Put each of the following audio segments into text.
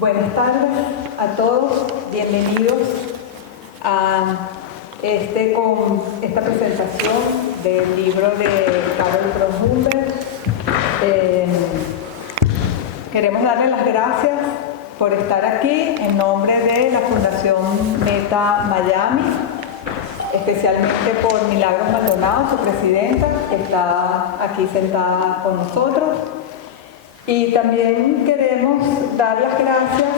Buenas tardes a todos, bienvenidos a esta presentación del libro de Carol Kronhuber. Queremos darle las gracias por estar aquí en nombre de la Fundación Meta Miami, especialmente por Milagros Maldonado, su presidenta, que está aquí sentada con nosotros. Y también queremos dar las gracias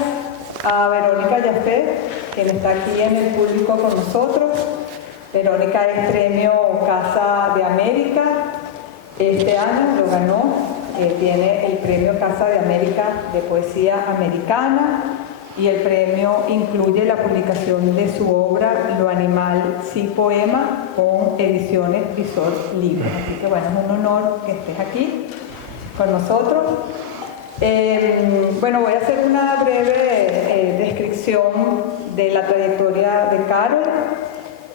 a Verónica Yafé, quien está aquí en el público con nosotros. Verónica es Premio Casa de América. Este año lo ganó, tiene el Premio Casa de América de Poesía Americana y el premio incluye la publicación de su obra Lo Animal Sí Poema con Ediciones Visor Libre. Así que bueno, es un honor que estés aquí con nosotros. Bueno, voy a hacer una breve descripción de la trayectoria de Carol.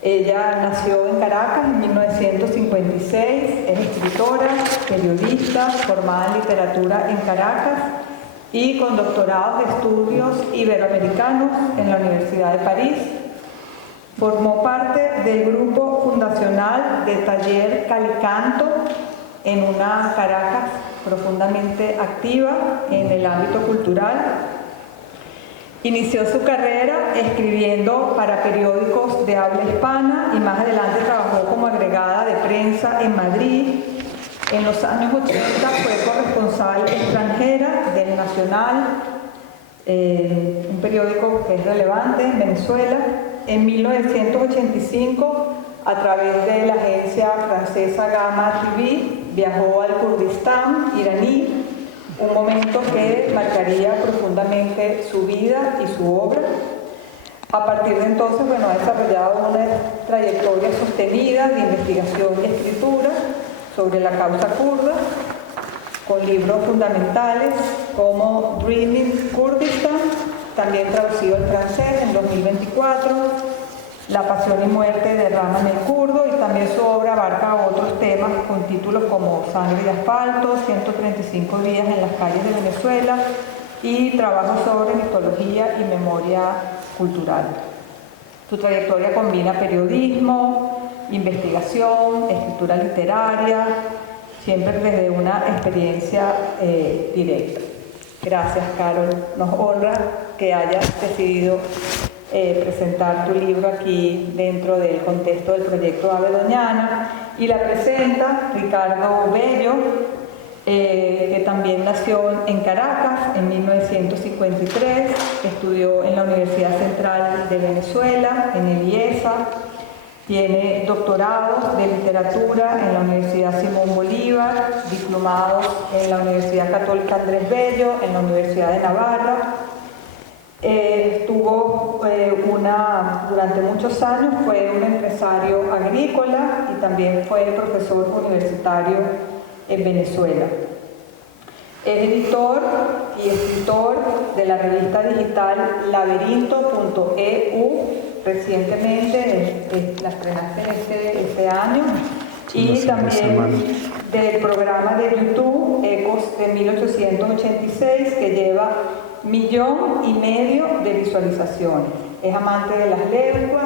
Ella nació en Caracas en 1956, es escritora, periodista, formada en literatura en Caracas y con doctorados de estudios iberoamericanos en la Universidad de París. Formó parte del grupo fundacional de Taller Calicanto en una Caracas profundamente activa en el ámbito cultural. Inició su carrera escribiendo para periódicos de habla hispana y más adelante trabajó como agregada de prensa en Madrid. En los años 80 fue corresponsal extranjera del Nacional, un periódico que es relevante en Venezuela. En 1985, a través de la agencia francesa Gamma TV, viajó al Kurdistán iraní, un momento que marcaría profundamente su vida y su obra. A partir de entonces, bueno, ha desarrollado una trayectoria sostenida de investigación y escritura sobre la causa kurda, con libros fundamentales como Dreaming Kurdistan, también traducido al francés en 2024, La pasión y muerte de Rahman el Kurdo, y también su obra abarca otros temas con títulos como Sangre y asfalto, 135 días en las calles de Venezuela y trabajos sobre mitología y memoria cultural. Su trayectoria combina periodismo, investigación, escritura literaria, siempre desde una experiencia directa. Gracias, Carol. Nos honra que hayas decidido presentar tu libro aquí dentro del contexto del proyecto Ave Doñana, y la presenta Ricardo Bello, que también nació en Caracas en 1953, estudió en la Universidad Central de Venezuela, en el IESA, tiene doctorados de literatura en la Universidad Simón Bolívar, diplomados en la Universidad Católica Andrés Bello, en la Universidad de Navarra. Durante muchos años fue un empresario agrícola y también fue profesor universitario en Venezuela. Es editor y escritor de la revista digital laberinto.eu, recientemente la estrenaste este año, y también del programa de YouTube Ecos de 1886, que lleva 1,5 millones de visualizaciones. Es amante de las lenguas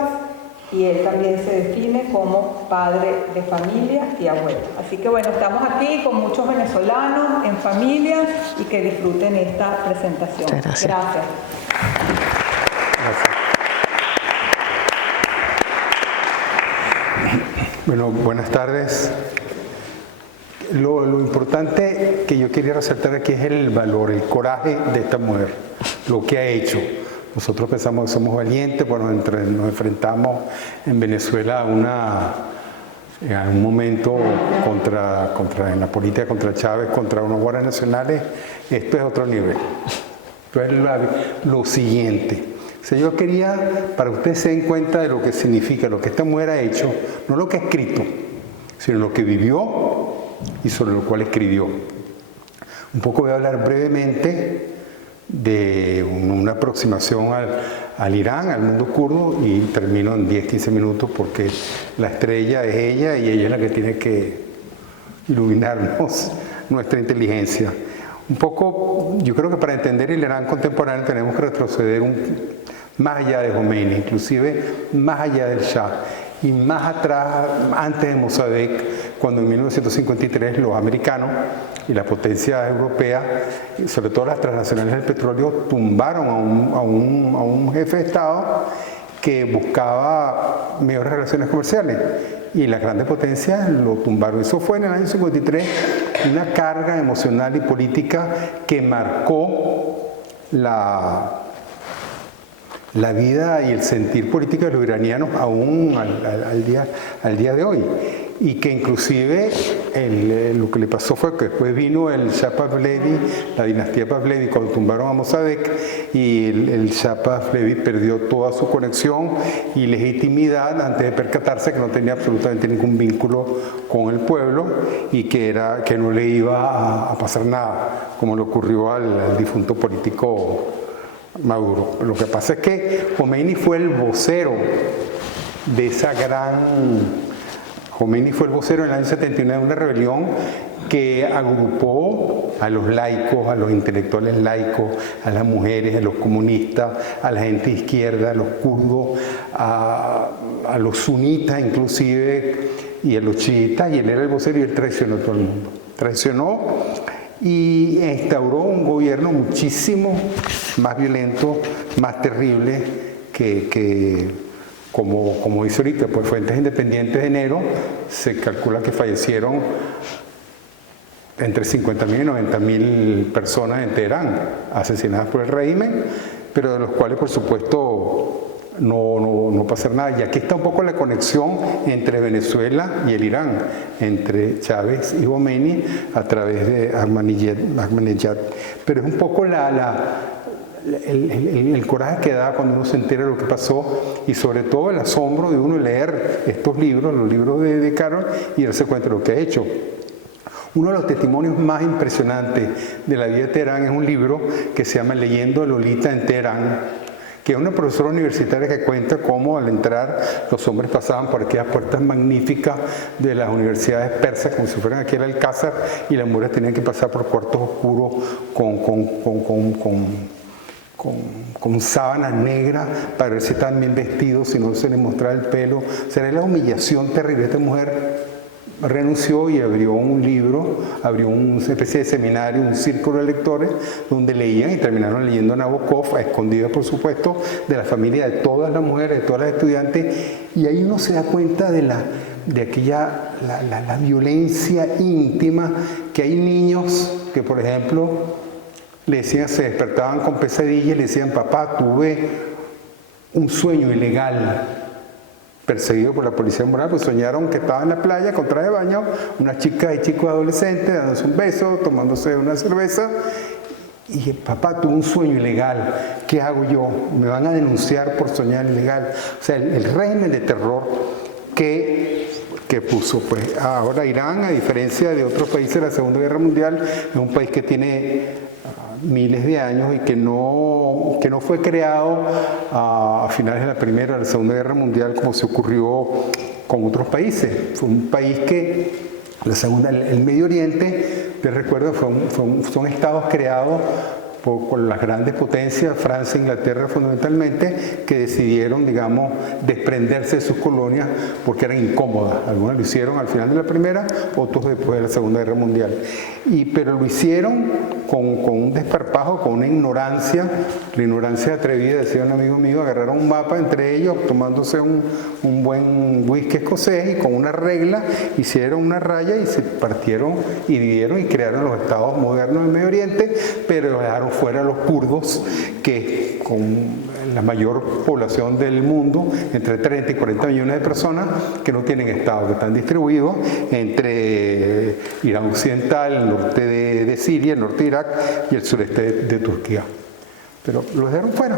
y él también se define como padre de familia y abuelo. Así que bueno, estamos aquí con muchos venezolanos en familia y que disfruten esta presentación. Gracias. Gracias. Bueno, buenas tardes. Lo importante que yo quería resaltar aquí es el valor, el coraje de esta mujer, lo que ha hecho. Nosotros pensamos que somos valientes, bueno, nos enfrentamos en Venezuela a un momento en la política contra Chávez, contra unos guardias nacionales. Esto es otro nivel. Esto es lo siguiente. O sea, yo quería, para que ustedes se den cuenta de lo que significa, lo que esta mujer ha hecho, no lo que ha escrito, sino lo que vivió y sobre lo cual escribió. Un poco voy a hablar brevemente de una aproximación al Irán, al mundo kurdo, y termino en 10-15 minutos porque la estrella es ella y ella es la que tiene que iluminarnos nuestra inteligencia. Un poco, yo creo que para entender el Irán contemporáneo tenemos que retroceder más allá de Khomeini, inclusive más allá del Shah y más atrás, antes de Mossadegh, cuando en 1953 los americanos y las potencias europeas, sobre todo las transnacionales del petróleo, tumbaron a un jefe de Estado que buscaba mejores relaciones comerciales, y las grandes potencias lo tumbaron. Eso fue en el año 53, una carga emocional y política que marcó la vida y el sentir político de los iranianos aún al día de hoy. Y que inclusive lo que le pasó fue que después vino el Shah Pahlavi, la dinastía Pahlavi, cuando tumbaron a Mossadegh, y el Shah Pahlavi perdió toda su conexión y legitimidad antes de percatarse que no tenía absolutamente ningún vínculo con el pueblo y que no le iba a pasar nada, como le ocurrió al difunto político Maduro. Lo que pasa es que Khomeini fue el vocero de esa gran... Khomeini fue el vocero en el año 79 de una rebelión que agrupó a los laicos, a los intelectuales laicos, a las mujeres, a los comunistas, a la gente de izquierda, a los kurdos, a los sunitas inclusive, y a los chiitas, y él era el vocero y él traicionó a todo el mundo. Traicionó y instauró un gobierno muchísimo más violento, más terrible que como dice ahorita, por fuentes independientes de enero, se calcula que fallecieron entre 50.000 y 90.000 personas en Teherán, asesinadas por el régimen, pero de los cuales, por supuesto, no pasa nada. Y aquí está un poco la conexión entre Venezuela y el Irán, entre Chávez y Khomeini a través de Ahmadinejad. Pero es un poco el coraje que da cuando uno se entera de lo que pasó, y sobre todo el asombro de uno leer estos libros, los libros de Carol, y darse cuenta de lo que ha hecho. Uno de los testimonios más impresionantes de la vida de Teherán es un libro que se llama Leyendo a Lolita en Teherán, que es una profesora universitaria que cuenta cómo al entrar los hombres pasaban por aquellas puertas magníficas de las universidades persas, como si fueran aquí el Alcázar, y las mujeres tenían que pasar por cuartos oscuros con sábanas negras para ver si estaban bien vestidos, si no se les mostraba el pelo. O sea, era la humillación terrible. Esta mujer renunció y abrió un libro, abrió una especie de seminario, un círculo de lectores, donde leían y terminaron leyendo a Nabokov, a escondidas por supuesto, de la familia de todas las mujeres, de todas las estudiantes, y ahí uno se da cuenta de la violencia íntima, que hay niños que, por ejemplo, le decían, se despertaban con pesadillas, le decían: papá, tuve un sueño ilegal, perseguido por la policía moral, pues soñaron que estaba en la playa con traje de baño, unas chicas y chicos adolescentes dándose un beso, tomándose una cerveza, y papá, tuve un sueño ilegal, ¿qué hago yo? Me van a denunciar por soñar ilegal. O sea, el régimen de terror que puso, pues ahora Irán, a diferencia de otros países de la Segunda Guerra Mundial, es un país que tiene miles de años y que no fue creado a finales de la Primera o la Segunda Guerra Mundial como se ocurrió con otros países. Fue un país que el Medio Oriente, te recuerdo, son estados creados por las grandes potencias, Francia e Inglaterra fundamentalmente, que decidieron, digamos, desprenderse de sus colonias porque eran incómodas. Algunos lo hicieron al final de la Primera, otros después de la Segunda Guerra Mundial. Pero lo hicieron con un desparpajo, con una ignorancia, la ignorancia atrevida, decía un amigo mío. Agarraron un mapa entre ellos, tomándose un buen whisky escocés, y con una regla hicieron una raya y se partieron y dividieron y crearon los estados modernos del Medio Oriente, pero dejaron fuera a los kurdos, que con la mayor población del mundo, entre 30 y 40 millones de personas, que no tienen estado, que están distribuidos entre Irán occidental, el norte de Siria, el norte de Irak y el sureste de Turquía. Pero los dejaron fuera.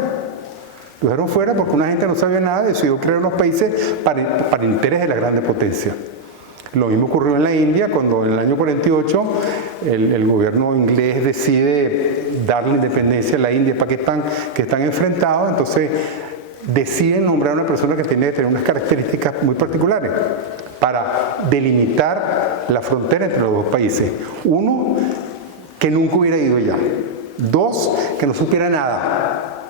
Los dejaron fuera porque una gente no sabía nada, decidió crear unos países para interés de la grande potencia. Lo mismo ocurrió en la India, cuando en el año 48 el gobierno inglés decide darle independencia a la India y Pakistán, que están enfrentados. Entonces deciden nombrar a una persona que tiene que tener unas características muy particulares para delimitar la frontera entre los dos países. Uno, que nunca hubiera ido allá. 2, que no supiera nada,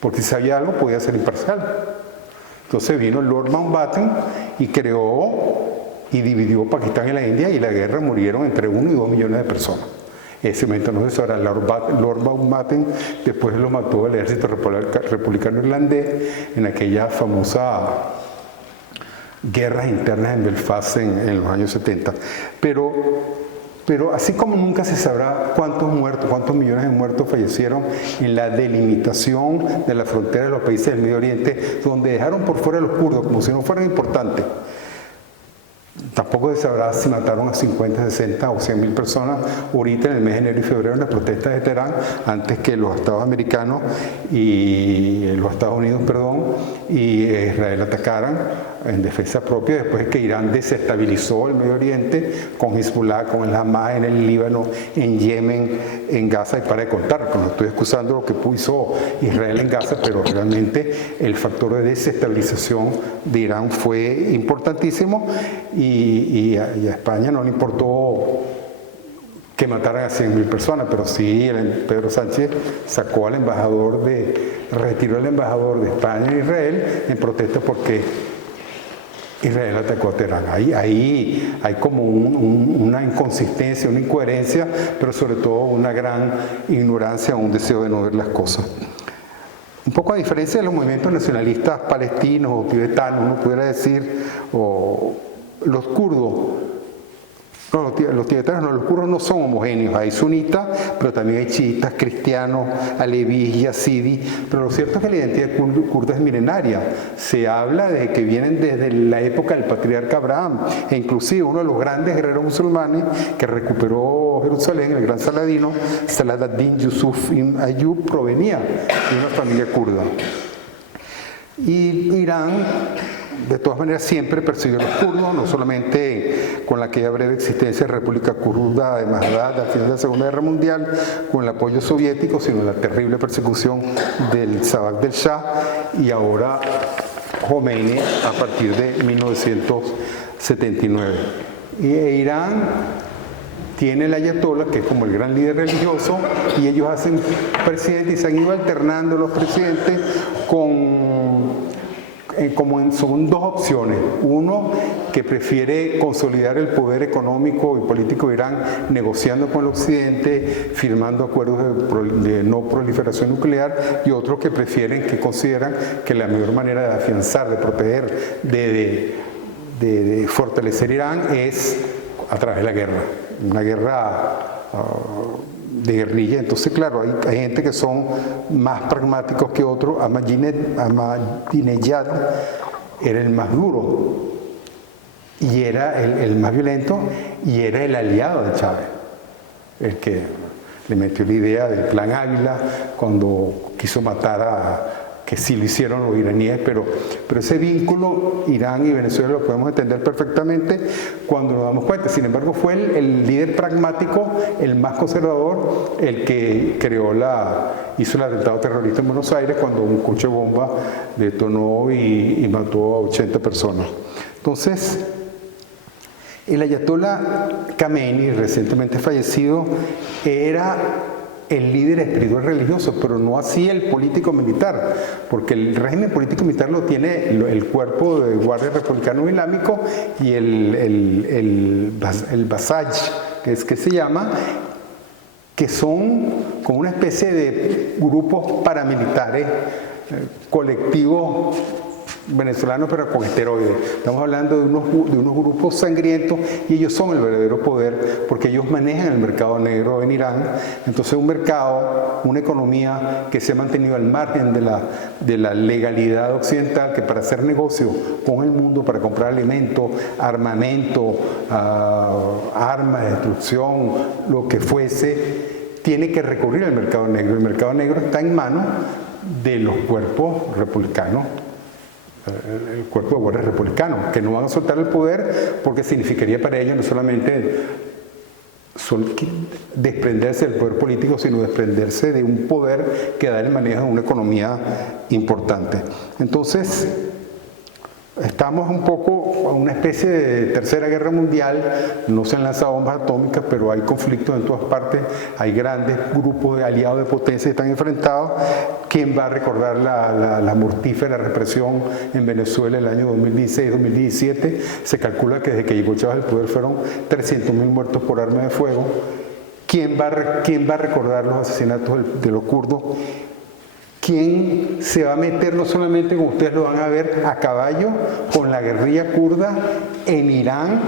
porque si sabía algo podía ser imparcial. Entonces vino el Lord Mountbatten y creó y dividió Pakistán y la India, y en la guerra murieron entre 1 y 2 millones de personas. Ese momento no se sabrá. Lord Mountbatten después lo mató el ejército republicano irlandés en aquella famosa guerras internas en Belfast en los años 70. Pero así como nunca se sabrá cuántos millones de muertos fallecieron en la delimitación de la frontera de los países del Medio Oriente, donde dejaron por fuera a los kurdos como si no fueran importantes, tampoco se sabrá si mataron a 50, 60 o 100 mil personas ahorita en el mes de enero y febrero en las protestas de Teherán, antes que los Estados americanos y los Estados Unidos, y Israel atacaran en defensa propia, después de que Irán desestabilizó el Medio Oriente con Hezbollah, con el Hamas en el Líbano, en Yemen, en Gaza, y para de contar, no estoy excusando lo que hizo Israel en Gaza, pero realmente el factor de desestabilización de Irán fue importantísimo, y a España no le importó que mataran a 100.000 personas, pero sí Pedro Sánchez retiró al embajador de España en Israel en protesta porque Israel atacó a Teherán. Ahí hay como una inconsistencia, una incoherencia, pero sobre todo una gran ignorancia, un deseo de no ver las cosas. Un poco a diferencia de los movimientos nacionalistas palestinos o tibetanos, uno pudiera decir, o los kurdos, los tibetanos no, los kurdos no son homogéneos, hay sunitas, pero también hay chiitas, cristianos, alevíes, yazidis, pero lo cierto es que la identidad kurda es milenaria, se habla de que vienen desde la época del patriarca Abraham, e inclusive uno de los grandes guerreros musulmanes que recuperó Jerusalén, el gran Saladino, Salah ad-Din Yusuf ibn Ayyub, provenía de una familia kurda. Y Irán, de todas maneras, siempre persiguió a los kurdos, no solamente con aquella breve existencia de República Kurda de Mahdad al final de la Segunda Guerra Mundial, con el apoyo soviético, sino la terrible persecución del Sabak del Shah, y ahora Khomeini a partir de 1979. Irán tiene el ayatollah, que es como el gran líder religioso, y ellos hacen presidentes y se han ido alternando los presidentes son dos opciones. Uno que prefiere consolidar el poder económico y político de Irán negociando con el occidente, firmando acuerdos de no proliferación nuclear, y otros que consideran que la mejor manera de afianzar, de proteger, de fortalecer Irán es a través de la guerra, una guerra de guerrilla. Entonces, claro, hay gente que son más pragmáticos que otros. Ahmadinejad era el más duro y era el más violento, y era el aliado de Chávez, el que le metió la idea del Plan Ávila cuando quiso matar que sí lo hicieron los iraníes, pero ese vínculo Irán y Venezuela lo podemos entender perfectamente cuando nos damos cuenta. Sin embargo, fue el líder pragmático, el más conservador, el que hizo el atentado terrorista en Buenos Aires cuando un coche bomba detonó y mató a 80 personas. Entonces, el ayatollah Khomeini, recientemente fallecido, era el líder espiritual religioso, pero no así el político militar, porque el régimen político militar lo tiene el cuerpo de guardia republicano islámico y el Basaj, que se llama, que son como una especie de grupos paramilitares, colectivos venezolanos, pero con esteroides. Estamos hablando de unos grupos sangrientos, y ellos son el verdadero poder porque ellos manejan el mercado negro en Irán. Entonces, un mercado, una economía que se ha mantenido al margen de la legalidad occidental, que para hacer negocio con el mundo, para comprar alimentos, armamento, armas de destrucción, lo que fuese, tiene que recurrir al mercado negro. El mercado negro está en manos de los cuerpos republicanos, el cuerpo de guardias republicanos, que no van a soltar el poder porque significaría para ellos no solamente desprenderse del poder político, sino desprenderse de un poder que da el manejo de una economía importante. Entonces, Estamos un poco a una especie de tercera guerra mundial, no se han lanzado bombas atómicas, pero hay conflictos en todas partes, hay grandes grupos de aliados de potencia que están enfrentados. ¿Quién va a recordar la mortífera represión en Venezuela el año 2016-2017? Se calcula que desde que llegó Chávez al poder fueron 300.000 muertos por arma de fuego. ¿Quién va a recordar los asesinatos de los kurdos? ¿Quién se va a meter, no solamente como ustedes lo van a ver, a caballo con la guerrilla kurda en Irán,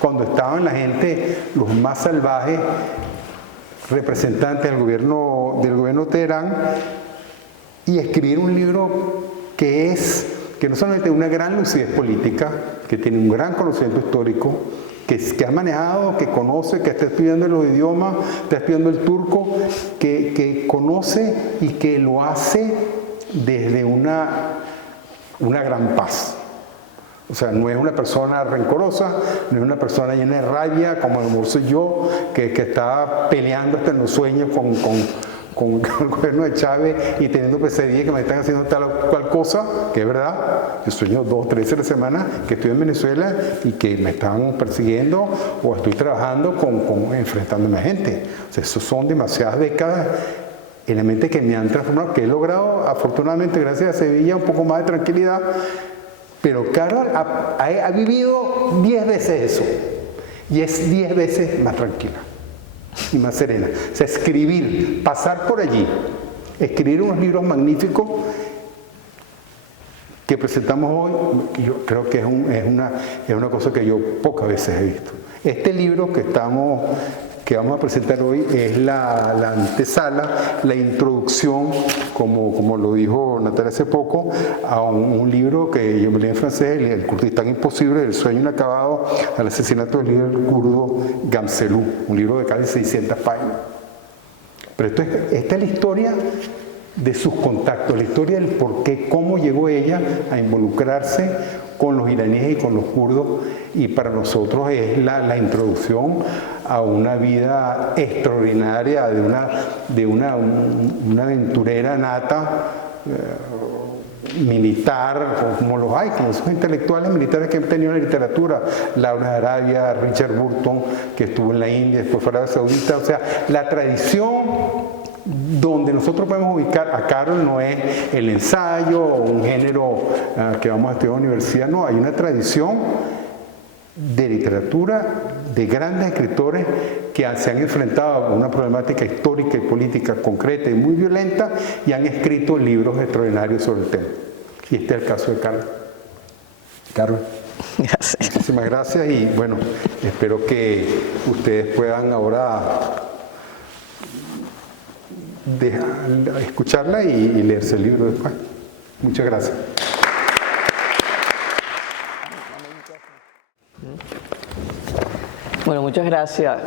cuando estaban la gente, los más salvajes representantes del gobierno de Teherán, y escribir un libro que no solamente una gran lucidez política, que tiene un gran conocimiento histórico, que ha manejado, que conoce, que está estudiando los idiomas, está estudiando el turco, que conoce y que lo hace desde una gran paz. O sea, no es una persona rencorosa, no es una persona llena de rabia, como a lo mejor soy yo, que está peleando hasta en los sueños con el gobierno de Chávez y teniendo pesadillas que me están haciendo tal o cual cosa, que es verdad. Yo sueño 2 o 3 semanas que estoy en Venezuela y que me están persiguiendo o estoy trabajando enfrentándome a gente. O sea, eso son demasiadas décadas en la mente que me han transformado, que he logrado, afortunadamente, gracias a Sevilla, un poco más de tranquilidad. Pero Carol ha vivido 10 veces eso y es 10 veces más tranquila y más serena. O sea, escribir, pasar por allí, escribir unos libros magníficos que presentamos hoy, yo creo que es una cosa que yo pocas veces he visto. Este libro que vamos a presentar hoy es la antesala, la introducción, como lo dijo Natalia hace poco, a un libro que yo me leí en francés, El Kurdistán Imposible, El Sueño Inacabado, al asesinato del líder kurdo Gamselou, un libro de casi 600 páginas. Pero esta es la historia de sus contactos, la historia del por qué, cómo llegó ella a involucrarse con los iraníes y con los kurdos, y para nosotros es la introducción a una vida extraordinaria de una aventurera nata, militar, como esos intelectuales militares que han tenido en la literatura, Laura de Arabia, Richard Burton, que estuvo en la India, después fue a Arabia Saudita. O sea, la tradición donde nosotros podemos ubicar a Carol no es el ensayo o un género que vamos a estudiar en la universidad, no, hay una tradición de literatura de grandes escritores que se han enfrentado a una problemática histórica y política concreta y muy violenta y han escrito libros extraordinarios sobre el tema. Y este es el caso de Carol. Carol. Gracias. Muchísimas gracias y bueno, espero que ustedes puedan ahora escucharla y leerse el libro después. Muchas gracias. Bueno, muchas gracias.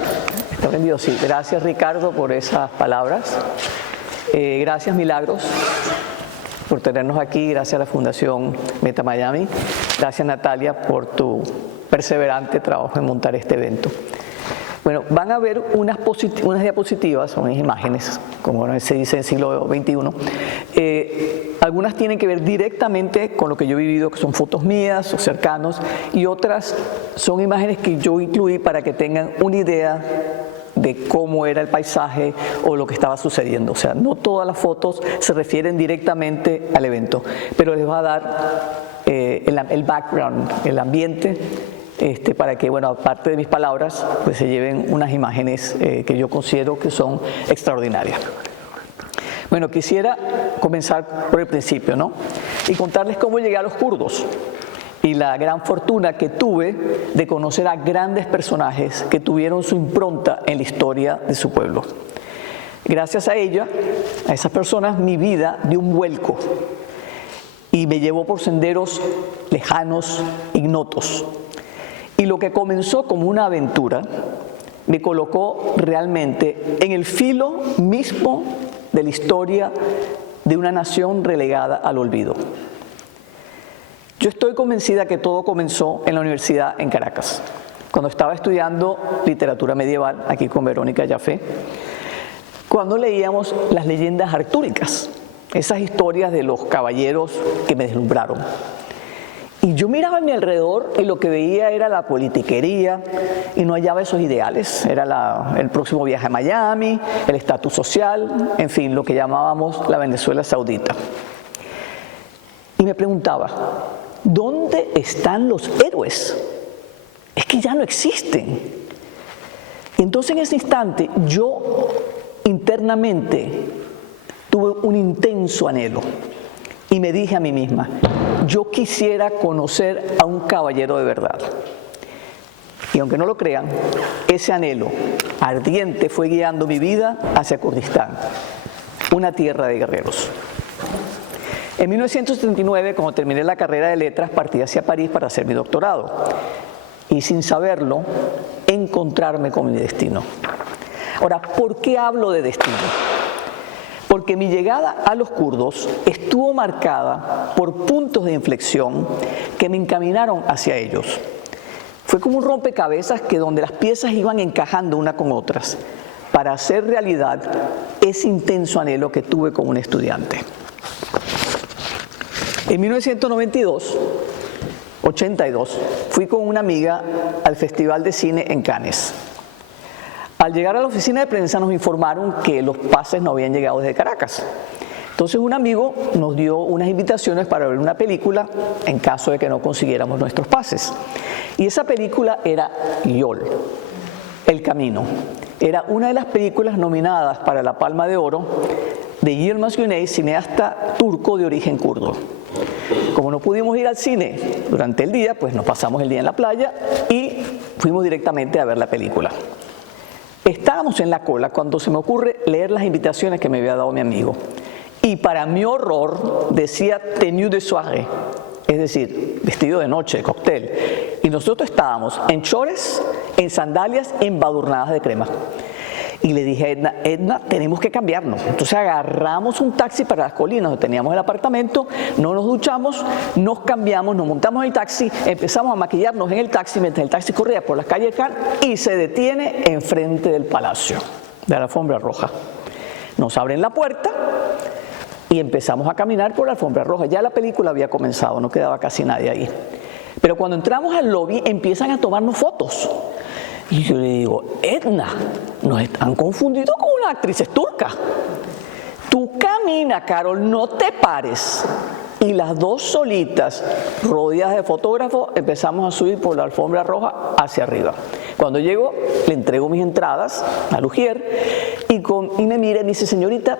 Está prendido, sí. Gracias, Ricardo, por esas palabras. Gracias, Milagros, por tenernos aquí. Gracias a la Fundación Meta Miami. Gracias, Natalia, por tu perseverante trabajo en montar este evento. Bueno, van a ver unas diapositivas, unas imágenes, como se dice en el siglo XXI. Algunas tienen que ver directamente con lo que yo he vivido, que son fotos mías o cercanos, y otras son imágenes que yo incluí para que tengan una idea de cómo era el paisaje o lo que estaba sucediendo. O sea, no todas las fotos se refieren directamente al evento, pero les va a dar el background, el ambiente, para que, bueno, aparte de mis palabras, pues se lleven unas imágenes que yo considero que son extraordinarias. Bueno, quisiera comenzar por el principio, ¿no? Y contarles cómo llegué a los kurdos y la gran fortuna que tuve de conocer a grandes personajes que tuvieron su impronta en la historia de su pueblo. Gracias a ella, a esas personas, mi vida dio un vuelco y me llevó por senderos lejanos, ignotos. Y lo que comenzó como una aventura me colocó realmente en el filo mismo de la historia de una nación relegada al olvido. Yo estoy convencida que todo comenzó en la universidad en Caracas, cuando estaba estudiando literatura medieval, aquí con Verónica Jafé, cuando leíamos las leyendas artúricas, esas historias de los caballeros que me deslumbraron. Y yo miraba a mi alrededor y lo que veía era la politiquería y no hallaba esos ideales. Era el próximo viaje a Miami, el estatus social, en fin, lo que llamábamos la Venezuela Saudita. Y me preguntaba, ¿dónde están los héroes? Es que ya no existen. Y entonces en ese instante yo internamente tuve un intenso anhelo y me dije a mí misma, yo quisiera conocer a un caballero de verdad. Y aunque no lo crean, ese anhelo ardiente fue guiando mi vida hacia Kurdistán, una tierra de guerreros. En 1979, cuando terminé la carrera de letras, partí hacia París para hacer mi doctorado. Y sin saberlo, encontrarme con mi destino. Ahora, ¿por qué hablo de destino? Porque mi llegada a los kurdos estuvo marcada por puntos de inflexión que me encaminaron hacia ellos. Fue como un rompecabezas que donde las piezas iban encajando una con otras para hacer realidad ese intenso anhelo que tuve como un estudiante. En 1982, fui con una amiga al Festival de Cine en Cannes. Al llegar a la oficina de prensa nos informaron que los pases no habían llegado desde Caracas. Entonces un amigo nos dio unas invitaciones para ver una película en caso de que no consiguiéramos nuestros pases. Y esa película era Yol, El Camino. Era una de las películas nominadas para la Palma de Oro de Yilmaz Güney, cineasta turco de origen kurdo. Como no pudimos ir al cine durante el día, pues nos pasamos el día en la playa y fuimos directamente a ver la película. Estábamos en la cola cuando se me ocurre leer las invitaciones que me había dado mi amigo. Y para mi horror decía tenue de soirée, es decir, vestido de noche, de cóctel. Y nosotros estábamos en chores, en sandalias, embadurnadas de crema. Y le dije a Edna, Edna, tenemos que cambiarnos. Entonces agarramos un taxi para las colinas donde teníamos el apartamento, no nos duchamos, nos cambiamos, nos montamos en el taxi, empezamos a maquillarnos en el taxi mientras el taxi corría por las calles de Cannes y se detiene enfrente del palacio, de la alfombra roja. Nos abren la puerta y empezamos a caminar por la alfombra roja. Ya la película había comenzado, no quedaba casi nadie ahí. Pero cuando entramos al lobby empiezan a tomarnos fotos. Y yo le digo, Edna, nos están confundiendo con una actriz turca. Tú camina, Carol, no te pares. Y las dos solitas, rodeadas de fotógrafos, empezamos a subir por la alfombra roja hacia arriba. Cuando llego, le entrego mis entradas a Lugier y me mira y me dice, señorita,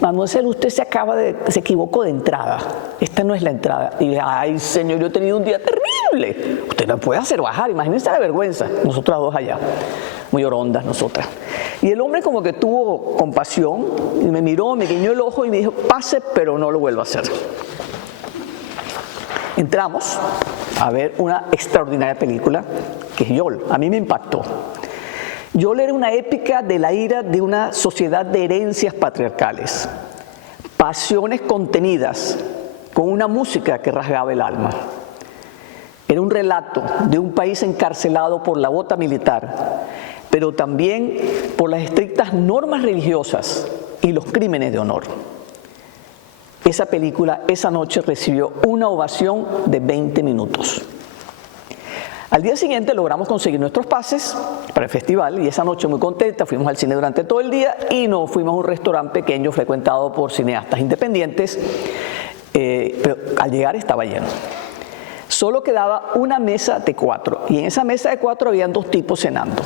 mademoiselle, usted se equivocó de entrada. Esta no es la entrada. Y le dije, ay, señor, yo he tenido un día terrible. Usted no puede hacer bajar, imagínense la vergüenza. Nosotras dos allá, muy orondas nosotras. Y el hombre como que tuvo compasión y me miró, me guiñó el ojo y me dijo, pase, pero no lo vuelva a hacer. Entramos a ver una extraordinaria película que es Yol. A mí me impactó. Yol era una épica de la ira de una sociedad de herencias patriarcales, pasiones contenidas, con una música que rasgaba el alma. Era un relato de un país encarcelado por la bota militar, pero también por las estrictas normas religiosas y los crímenes de honor. Esa película, esa noche, recibió una ovación de 20 minutos. Al día siguiente logramos conseguir nuestros pases para el festival y esa noche muy contenta fuimos al cine durante todo el día y nos fuimos a un restaurante pequeño frecuentado por cineastas independientes, pero al llegar estaba lleno. Solo quedaba una mesa de 4 y en esa mesa de 4 habían 2 tipos cenando.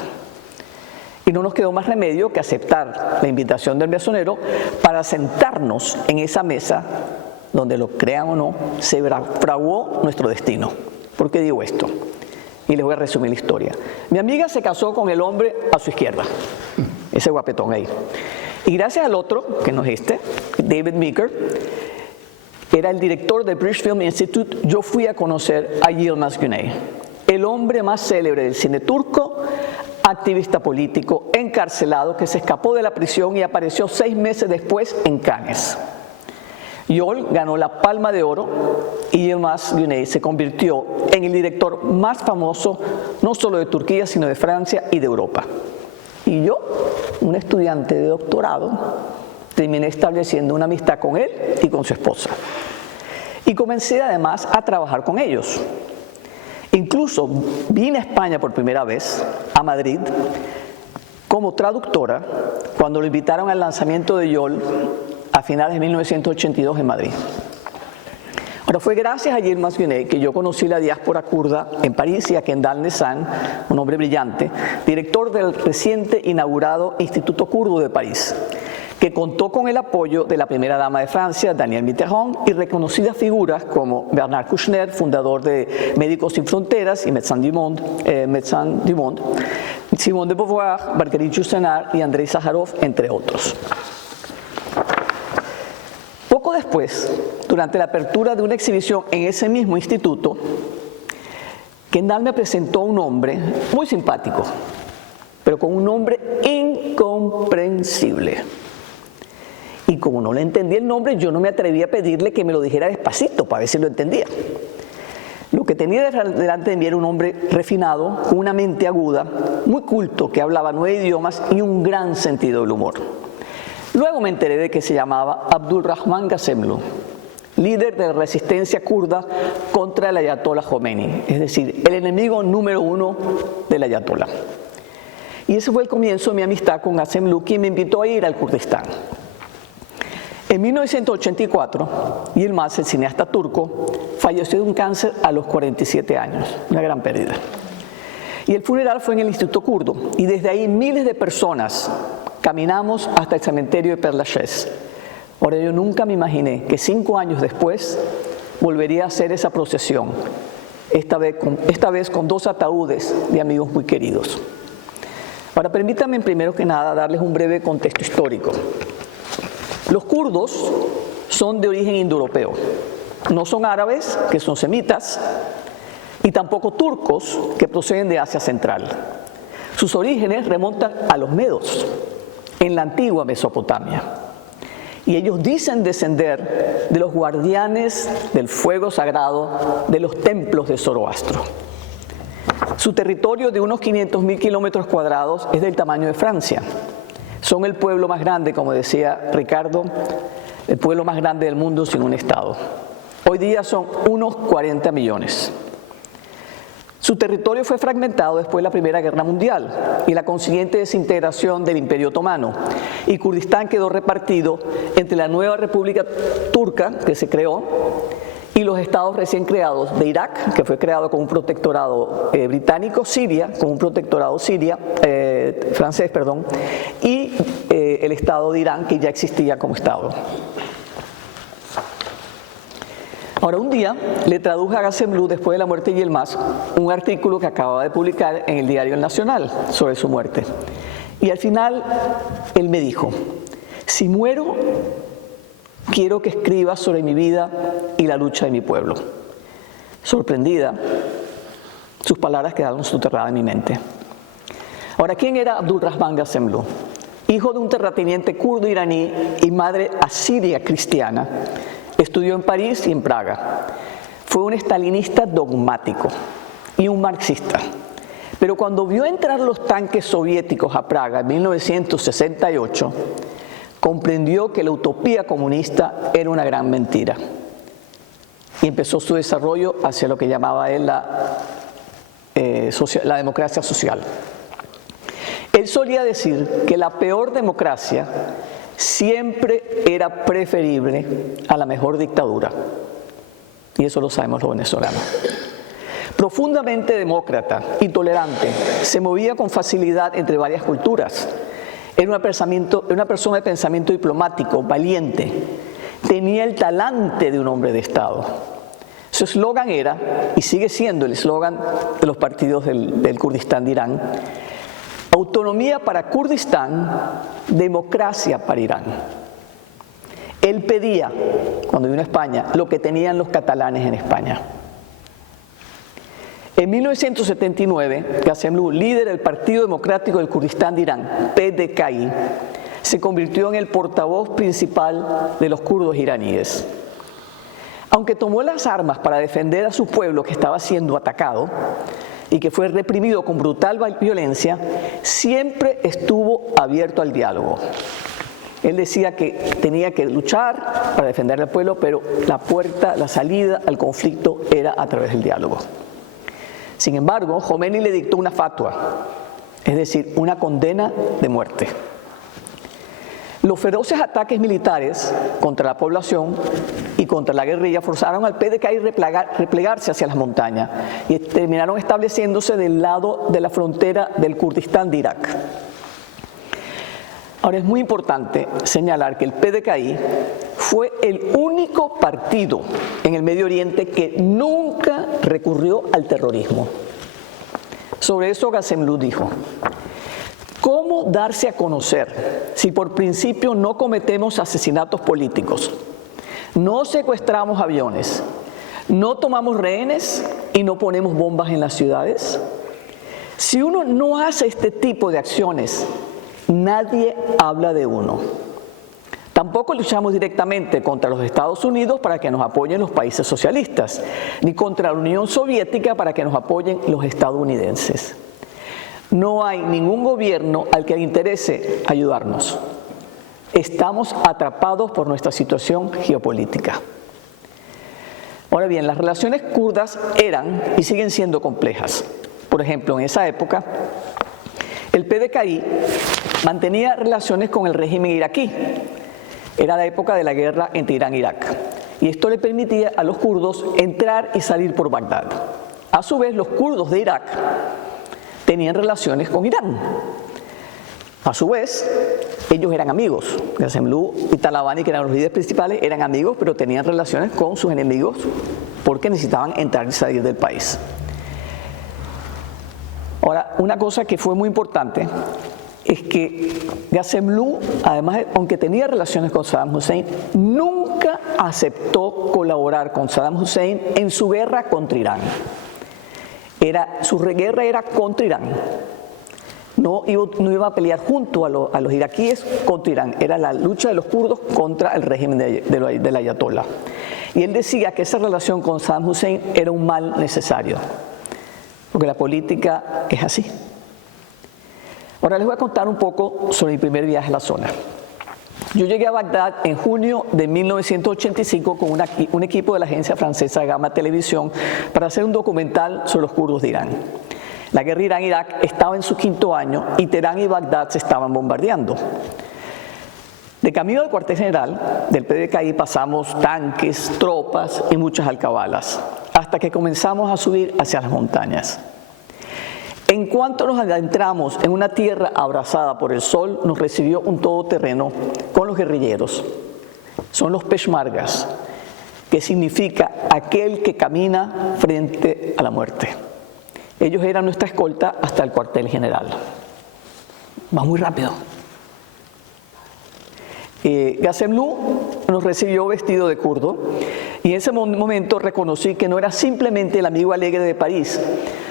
Y no nos quedó más remedio que aceptar la invitación del mesonero para sentarnos en esa mesa donde, lo crean o no, se fraguó nuestro destino. ¿Por qué digo esto? Y les voy a resumir la historia. Mi amiga se casó con el hombre a su izquierda, ese guapetón ahí. Y gracias al otro, que no es este, David Meeker, era el director del British Film Institute, yo fui a conocer a Yilmaz Güney, el hombre más célebre del cine turco, activista político, encarcelado, que se escapó de la prisión y apareció 6 meses después en Cannes. Yol ganó la Palma de Oro y Yilmaz Güney se convirtió en el director más famoso no solo de Turquía, sino de Francia y de Europa. Y yo, un estudiante de doctorado, terminé estableciendo una amistad con él y con su esposa. y comencé además a trabajar con ellos. Incluso vine a España por primera vez, a Madrid, como traductora, cuando lo invitaron al lanzamiento de YOL a finales de 1982 en Madrid. Ahora, fue gracias a Yilmaz Güney que yo conocí la diáspora kurda en París y a Kendal Nezhan, un hombre brillante, director del reciente inaugurado Instituto Kurdo de París, que contó con el apoyo de la primera dama de Francia, Danielle Mitterrand, y reconocidas figuras como Bernard Kouchner, fundador de Médicos Sin Fronteras y Médecins du Monde, Simone de Beauvoir, Marguerite Yourcenar y Andrei Sájarov, entre otros. Poco después, durante la apertura de una exhibición en ese mismo instituto, Kendal me presentó a un hombre muy simpático, pero con un nombre incomprensible. Y como no le entendía el nombre, yo no me atreví a pedirle que me lo dijera despacito para ver si lo entendía. Lo que tenía delante de mí era un hombre refinado, con una mente aguda, muy culto, que hablaba 9 idiomas y un gran sentido del humor. Luego me enteré de que se llamaba Abdulrahman Gazemlu, líder de la resistencia kurda contra el ayatollah Khomeini, es decir, el enemigo número 1 del ayatollah. Y ese fue el comienzo de mi amistad con Gazemlu, quien me invitó a ir al Kurdistán. En 1984, Yilmaz, el cineasta turco, falleció de un cáncer a los 47 años, una gran pérdida. Y el funeral fue en el Instituto Kurdo, y desde ahí miles de personas caminamos hasta el cementerio de Père Lachaise. Ahora, yo nunca me imaginé que 5 años después volvería a hacer esa procesión, esta vez con 2 ataúdes de amigos muy queridos. Ahora, permítanme primero que nada darles un breve contexto histórico. Los kurdos son de origen indoeuropeo. No son árabes, que son semitas, y tampoco turcos, que proceden de Asia Central. Sus orígenes remontan a los medos, en la antigua Mesopotamia. Y ellos dicen descender de los guardianes del fuego sagrado de los templos de Zoroastro. Su territorio de unos 500.000 kilómetros cuadrados es del tamaño de Francia. Son el pueblo más grande, como decía Ricardo, el pueblo más grande del mundo sin un Estado. Hoy día son unos 40 millones. Su territorio fue fragmentado después de la Primera Guerra Mundial y la consiguiente desintegración del Imperio Otomano, y Kurdistán quedó repartido entre la nueva República Turca, que se creó, y los estados recién creados de Irak, que fue creado con un protectorado británico, Siria, con un protectorado francés, y el estado de Irán, que ya existía como estado. Ahora, un día le traduje a Gazemlu, después de la muerte de Yilmaz, un artículo que acababa de publicar en el diario El Nacional sobre su muerte. Y al final, él me dijo: si muero, quiero que escribas sobre mi vida y la lucha de mi pueblo. Sorprendida, sus palabras quedaron soterradas en mi mente. Ahora, ¿quién era Abdulrahman Gazemlu? Hijo de un terrateniente kurdo iraní y madre asiria cristiana, estudió en París y en Praga. Fue un estalinista dogmático y un marxista. Pero cuando vio entrar los tanques soviéticos a Praga en 1968, comprendió que la utopía comunista era una gran mentira. Y empezó su desarrollo hacia lo que llamaba él la democracia social. Él solía decir que la peor democracia siempre era preferible a la mejor dictadura. Y eso lo sabemos los venezolanos. Profundamente demócrata y tolerante, se movía con facilidad entre varias culturas. Era una persona de pensamiento diplomático, valiente. Tenía el talante de un hombre de Estado. Su eslogan era, y sigue siendo el eslogan de los partidos del Kurdistán de Irán: autonomía para Kurdistán, democracia para Irán. Él pedía, cuando vino a España, lo que tenían los catalanes en España. En 1979, Gazemlu, líder del Partido Democrático del Kurdistán de Irán, PDKI, se convirtió en el portavoz principal de los kurdos iraníes. Aunque tomó las armas para defender a su pueblo que estaba siendo atacado y que fue reprimido con brutal violencia, siempre estuvo abierto al diálogo. Él decía que tenía que luchar para defender al pueblo, pero la salida al conflicto era a través del diálogo. Sin embargo, Jomeini le dictó una fatwa, es decir, una condena de muerte. Los feroces ataques militares contra la población y contra la guerrilla forzaron al PDKI replegarse hacia las montañas y terminaron estableciéndose del lado de la frontera del Kurdistán de Irak. Ahora es muy importante señalar que el PDKI fue el único partido en el Medio Oriente que nunca recurrió al terrorismo. Sobre eso Gazemlou dijo: ¿cómo darse a conocer si por principio no cometemos asesinatos políticos, no secuestramos aviones, no tomamos rehenes y no ponemos bombas en las ciudades? Si uno no hace este tipo de acciones, nadie habla de uno. Tampoco luchamos directamente contra los Estados Unidos para que nos apoyen los países socialistas, ni contra la Unión Soviética para que nos apoyen los estadounidenses. No hay ningún gobierno al que le interese ayudarnos. Estamos atrapados por nuestra situación geopolítica. Ahora bien, las relaciones kurdas eran y siguen siendo complejas. Por ejemplo, en esa época, el PDKI mantenía relaciones con el régimen iraquí. Era la época de la guerra entre Irán e Irak. Y esto le permitía a los kurdos entrar y salir por Bagdad. A su vez, los kurdos de Irak tenían relaciones con Irán. A su vez, ellos eran amigos. Gazemlou y Talabani, que eran los líderes principales, eran amigos, pero tenían relaciones con sus enemigos porque necesitaban entrar y salir del país. Ahora, una cosa que fue muy importante es que Gazemlou, además, aunque tenía relaciones con Saddam Hussein, nunca aceptó colaborar con Saddam Hussein en su guerra contra Irán. Su guerra era contra Irán. No iba a pelear junto a los iraquíes contra Irán. Era la lucha de los kurdos contra el régimen del ayatolá. Y él decía que esa relación con Saddam Hussein era un mal necesario, porque la política es así. Ahora les voy a contar un poco sobre mi primer viaje a la zona. Yo llegué a Bagdad en junio de 1985 con un equipo de la agencia francesa Gamma Televisión para hacer un documental sobre los kurdos de Irán. La guerra Irán-Irak estaba en su 5º año y Teherán y Bagdad se estaban bombardeando. De camino al cuartel general del PDKI pasamos tanques, tropas y muchas alcabalas, hasta que comenzamos a subir hacia las montañas. En cuanto nos adentramos en una tierra abrasada por el sol, nos recibió un todoterreno con los guerrilleros. Son los peshmergas, que significa aquel que camina frente a la muerte. Ellos eran nuestra escolta hasta el cuartel general. Va muy rápido. Gazemlou nos recibió vestido de kurdo y en ese momento reconocí que no era simplemente el amigo alegre de París,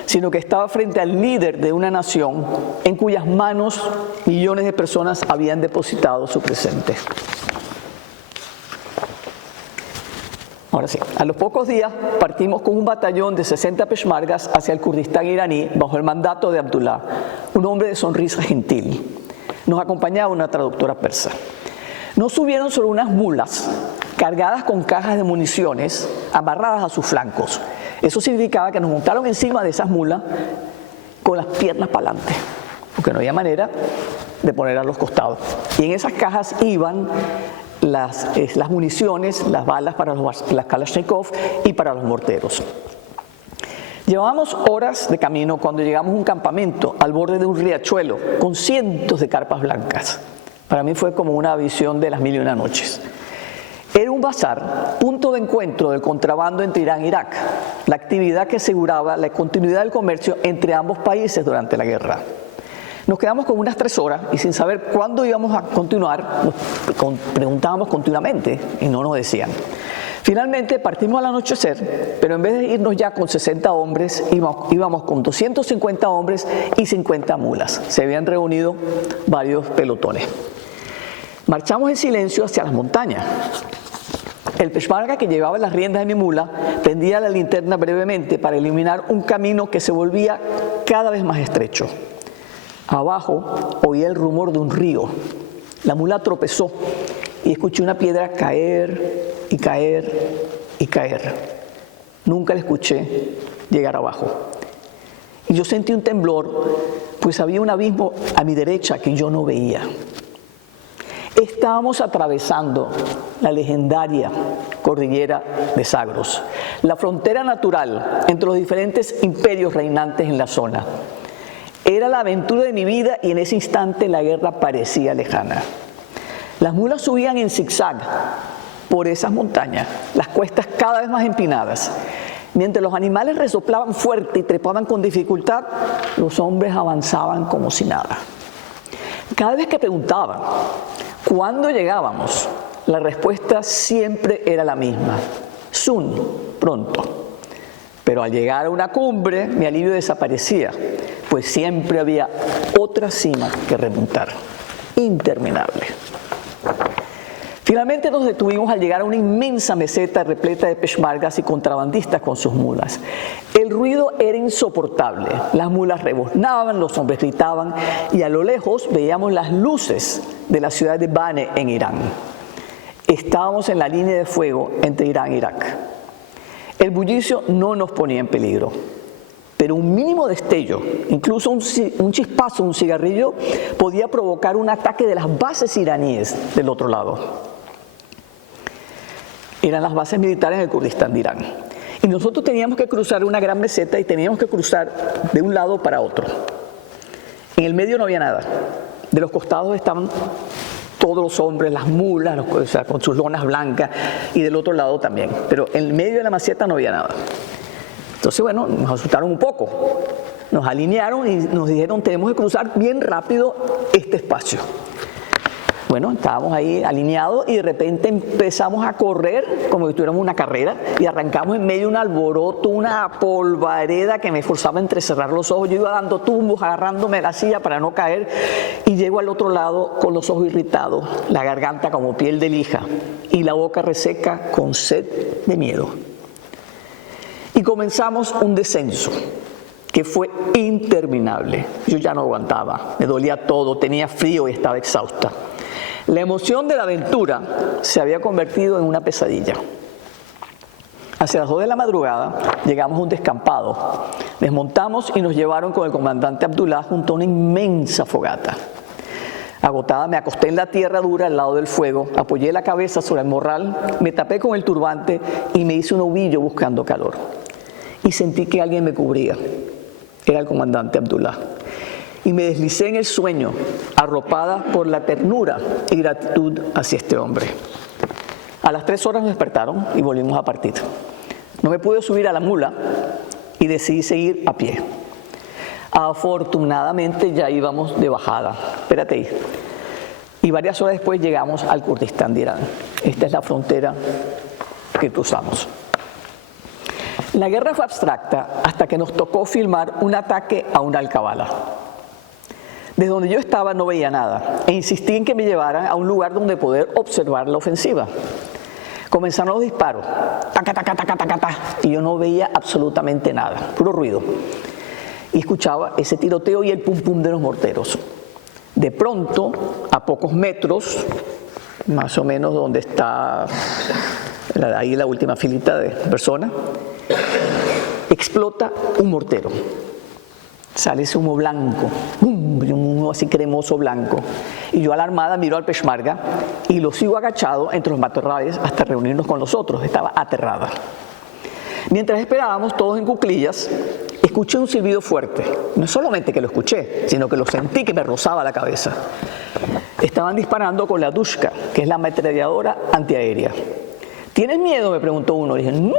sino que estaba frente al líder de una nación en cuyas manos millones de personas habían depositado su presente. Ahora sí, a los pocos días partimos con un batallón de 60 peshmergas hacia el Kurdistán iraní bajo el mandato de Abdullah, un hombre de sonrisa gentil. Nos acompañaba una traductora persa. Nos subieron sobre unas mulas cargadas con cajas de municiones amarradas a sus flancos. Eso significaba que nos montaron encima de esas mulas con las piernas para adelante, porque no había manera de poner a los costados. Y en esas cajas iban las municiones, las balas para las Kalashnikov y para los morteros. Llevábamos horas de camino cuando llegamos a un campamento al borde de un riachuelo con cientos de carpas blancas. Para mí fue como una visión de las 1001 noches. Era un bazar, punto de encuentro del contrabando entre Irán e Irak, la actividad que aseguraba la continuidad del comercio entre ambos países durante la guerra. Nos quedamos como unas 3 horas y sin saber cuándo íbamos a continuar, preguntábamos continuamente y no nos decían. Finalmente partimos al anochecer, pero en vez de irnos ya con 60 hombres, íbamos con 250 hombres y 50 mulas. Se habían reunido varios pelotones. Marchamos en silencio hacia las montañas. El peshmerga que llevaba las riendas de mi mula prendía la linterna brevemente para iluminar un camino que se volvía cada vez más estrecho. Abajo oía el rumor de un río La mula tropezó y escuché una piedra caer y caer y caer. Nunca la escuché llegar abajo. Y yo sentí un temblor, pues había un abismo a mi derecha que yo no veía. Estábamos atravesando la legendaria cordillera de Zagros, la frontera natural entre los diferentes imperios reinantes en la zona. Era la aventura de mi vida y en ese instante la guerra parecía lejana. Las mulas subían en zigzag por esas montañas, las cuestas cada vez más empinadas. Mientras los animales resoplaban fuerte y trepaban con dificultad, los hombres avanzaban como si nada. Cada vez que preguntaban cuándo llegábamos, la respuesta siempre era la misma: soon, pronto. Pero al llegar a una cumbre, mi alivio desaparecía, pues siempre había otra cima que remontar, interminable. Finalmente nos detuvimos al llegar a una inmensa meseta repleta de peshmergas y contrabandistas con sus mulas. El ruido era insoportable. Las mulas rebuznaban, los hombres gritaban y a lo lejos veíamos las luces de la ciudad de Bane en Irán. Estábamos en la línea de fuego entre Irán e Irak. El bullicio no nos ponía en peligro, pero un mínimo destello, incluso un chispazo, un cigarrillo, podía provocar un ataque de las bases iraníes del otro lado. Eran las bases militares del Kurdistán de Irán. Y nosotros teníamos que cruzar una gran meseta y teníamos que cruzar de un lado para otro. En el medio no había nada. De los costados estaban todos los hombres, las mulas, o sea, con sus lonas blancas, y del otro lado también. Pero en el medio de la meseta no había nada. Entonces, bueno, nos asustaron un poco. Nos alinearon y nos dijeron: tenemos que cruzar bien rápido este espacio. Bueno, estábamos ahí alineados y de repente empezamos a correr como si tuviéramos una carrera y arrancamos en medio de un alboroto, una polvareda que me forzaba a entrecerrar los ojos. Yo iba dando tumbos, agarrándome la silla para no caer, y llego al otro lado con los ojos irritados, la garganta como piel de lija y la boca reseca con sed de miedo. Y comenzamos un descenso que fue interminable. Yo ya no aguantaba, me dolía todo, tenía frío y estaba exhausta. La emoción de la aventura se había convertido en una pesadilla. Hacia las 2 de la madrugada llegamos a un descampado. Desmontamos y nos llevaron con el comandante Abdullah junto a una inmensa fogata. Agotada me acosté en la tierra dura al lado del fuego, apoyé la cabeza sobre el morral, me tapé con el turbante y me hice un ovillo buscando calor. Y sentí que alguien me cubría. Era el comandante Abdullah. Y me deslicé en el sueño, arropada por la ternura y gratitud hacia este hombre. A las 3 horas nos despertaron y volvimos a partir. No me pude subir a la mula y decidí seguir a pie. Afortunadamente ya íbamos de bajada. Espérate ahí. Y varias horas después llegamos al Kurdistán de Irán. Esta es la frontera que cruzamos. La guerra fue abstracta hasta que nos tocó filmar un ataque a una alcabala. Desde donde yo estaba no veía nada e insistí en que me llevaran a un lugar donde poder observar la ofensiva. Comenzaron los disparos, taca, taca, taca, taca, taca, y yo no veía absolutamente nada, puro ruido. Y escuchaba ese tiroteo y el pum pum de los morteros. De pronto, a pocos metros, más o menos donde está ahí la última filita de personas, explota un mortero. Sale ese humo blanco, un humo así cremoso blanco. Y yo alarmada miro al peshmerga y lo sigo agachado entre los matorrales hasta reunirnos con los otros. Estaba aterrada. Mientras esperábamos, todos en cuclillas, escuché un silbido fuerte. No solamente que lo escuché, sino que lo sentí que me rozaba la cabeza. Estaban disparando con la Dushka, que es la ametralladora antiaérea. ¿Tienes miedo?, me preguntó uno. Dije, no.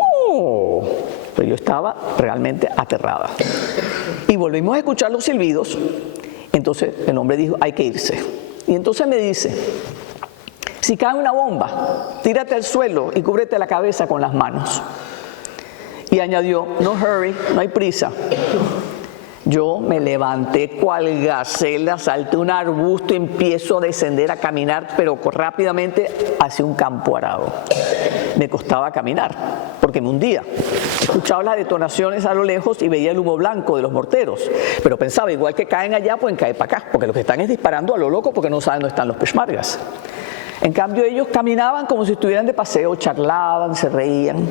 Pero yo estaba realmente aterrada. Y volvimos a escuchar los silbidos. Entonces el hombre dijo, hay que irse. Y entonces me dice, si cae una bomba, tírate al suelo y cúbrete la cabeza con las manos. Y añadió, no hurry, no hay prisa. Yo me levanté cual gacela, salté un arbusto y empiezo a descender, a caminar, pero rápidamente hacia un campo arado. me costaba caminar, porque me hundía. Escuchaba las detonaciones a lo lejos y veía el humo blanco de los morteros, pero pensaba, igual que caen allá, pueden caer para acá, porque los que están es disparando a lo loco porque no saben dónde están los peshmergas. En cambio, ellos caminaban como si estuvieran de paseo, charlaban, se reían.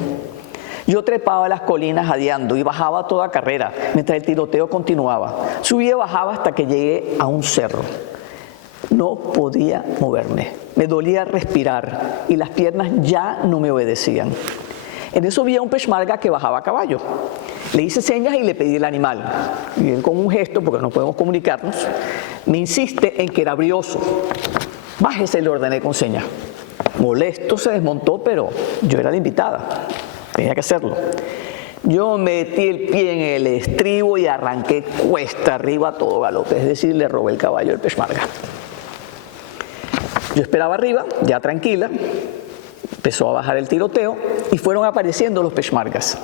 Yo trepaba las colinas jadeando y bajaba a toda carrera, mientras el tiroteo continuaba. Subía y bajaba hasta que llegué a un cerro. No podía moverme, me dolía respirar y las piernas ya no me obedecían. En eso vi a un peshmerga que bajaba a caballo. Le hice señas y le pedí el animal. Y él, con un gesto, porque no podemos comunicarnos, me insiste en que era brioso. Bájese, le ordené con señas. Molesto se desmontó, pero yo era la invitada. Tenía que hacerlo. Yo metí el pie en el estribo y arranqué cuesta arriba a todo galope, es decir, le robé el caballo al peshmerga. Yo esperaba arriba, ya tranquila, empezó a bajar el tiroteo y fueron apareciendo los peshmergas,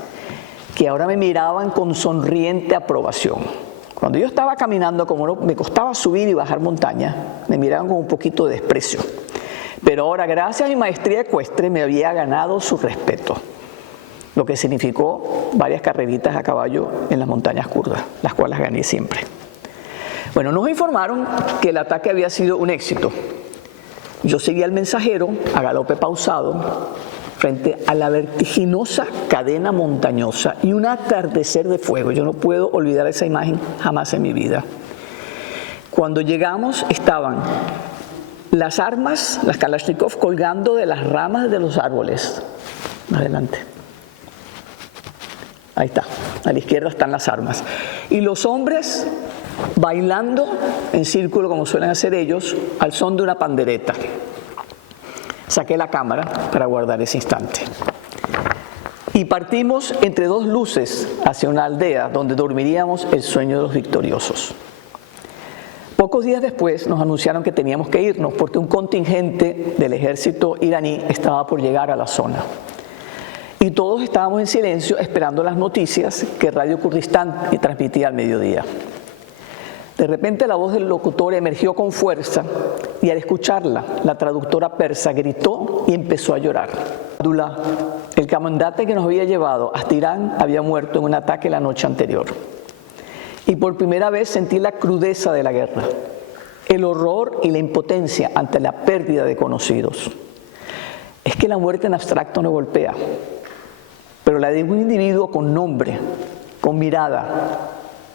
que ahora me miraban con sonriente aprobación. Cuando yo estaba caminando, como no me costaba subir y bajar montaña, me miraban con un poquito de desprecio. Pero ahora, gracias a mi maestría ecuestre, me había ganado su respeto, lo que significó varias carreritas a caballo en las montañas kurdas, las cuales gané siempre. Bueno, nos informaron que el ataque había sido un éxito. Yo seguí al mensajero a galope pausado frente a la vertiginosa cadena montañosa y un atardecer de fuego. Yo no puedo olvidar esa imagen jamás en mi vida. Cuando llegamos estaban las armas, las Kalashnikov, colgando de las ramas de los árboles. Adelante. Ahí está, a la izquierda están las armas. Y los hombres bailando en círculo, como suelen hacer ellos, al son de una pandereta. Saqué la cámara para guardar ese instante. Y partimos entre dos luces hacia una aldea donde dormiríamos el sueño de los victoriosos. Pocos días después nos anunciaron que teníamos que irnos porque un contingente del ejército iraní estaba por llegar a la zona. Y todos estábamos en silencio esperando las noticias que Radio Kurdistán transmitía al mediodía. De repente la voz del locutor emergió con fuerza y al escucharla, la traductora persa gritó y empezó a llorar. Abdullah, el comandante que nos había llevado hasta Irán, había muerto en un ataque la noche anterior. Y por primera vez sentí la crudeza de la guerra, el horror y la impotencia ante la pérdida de conocidos. Es que la muerte en abstracto no golpea, pero la de un individuo con nombre, con mirada,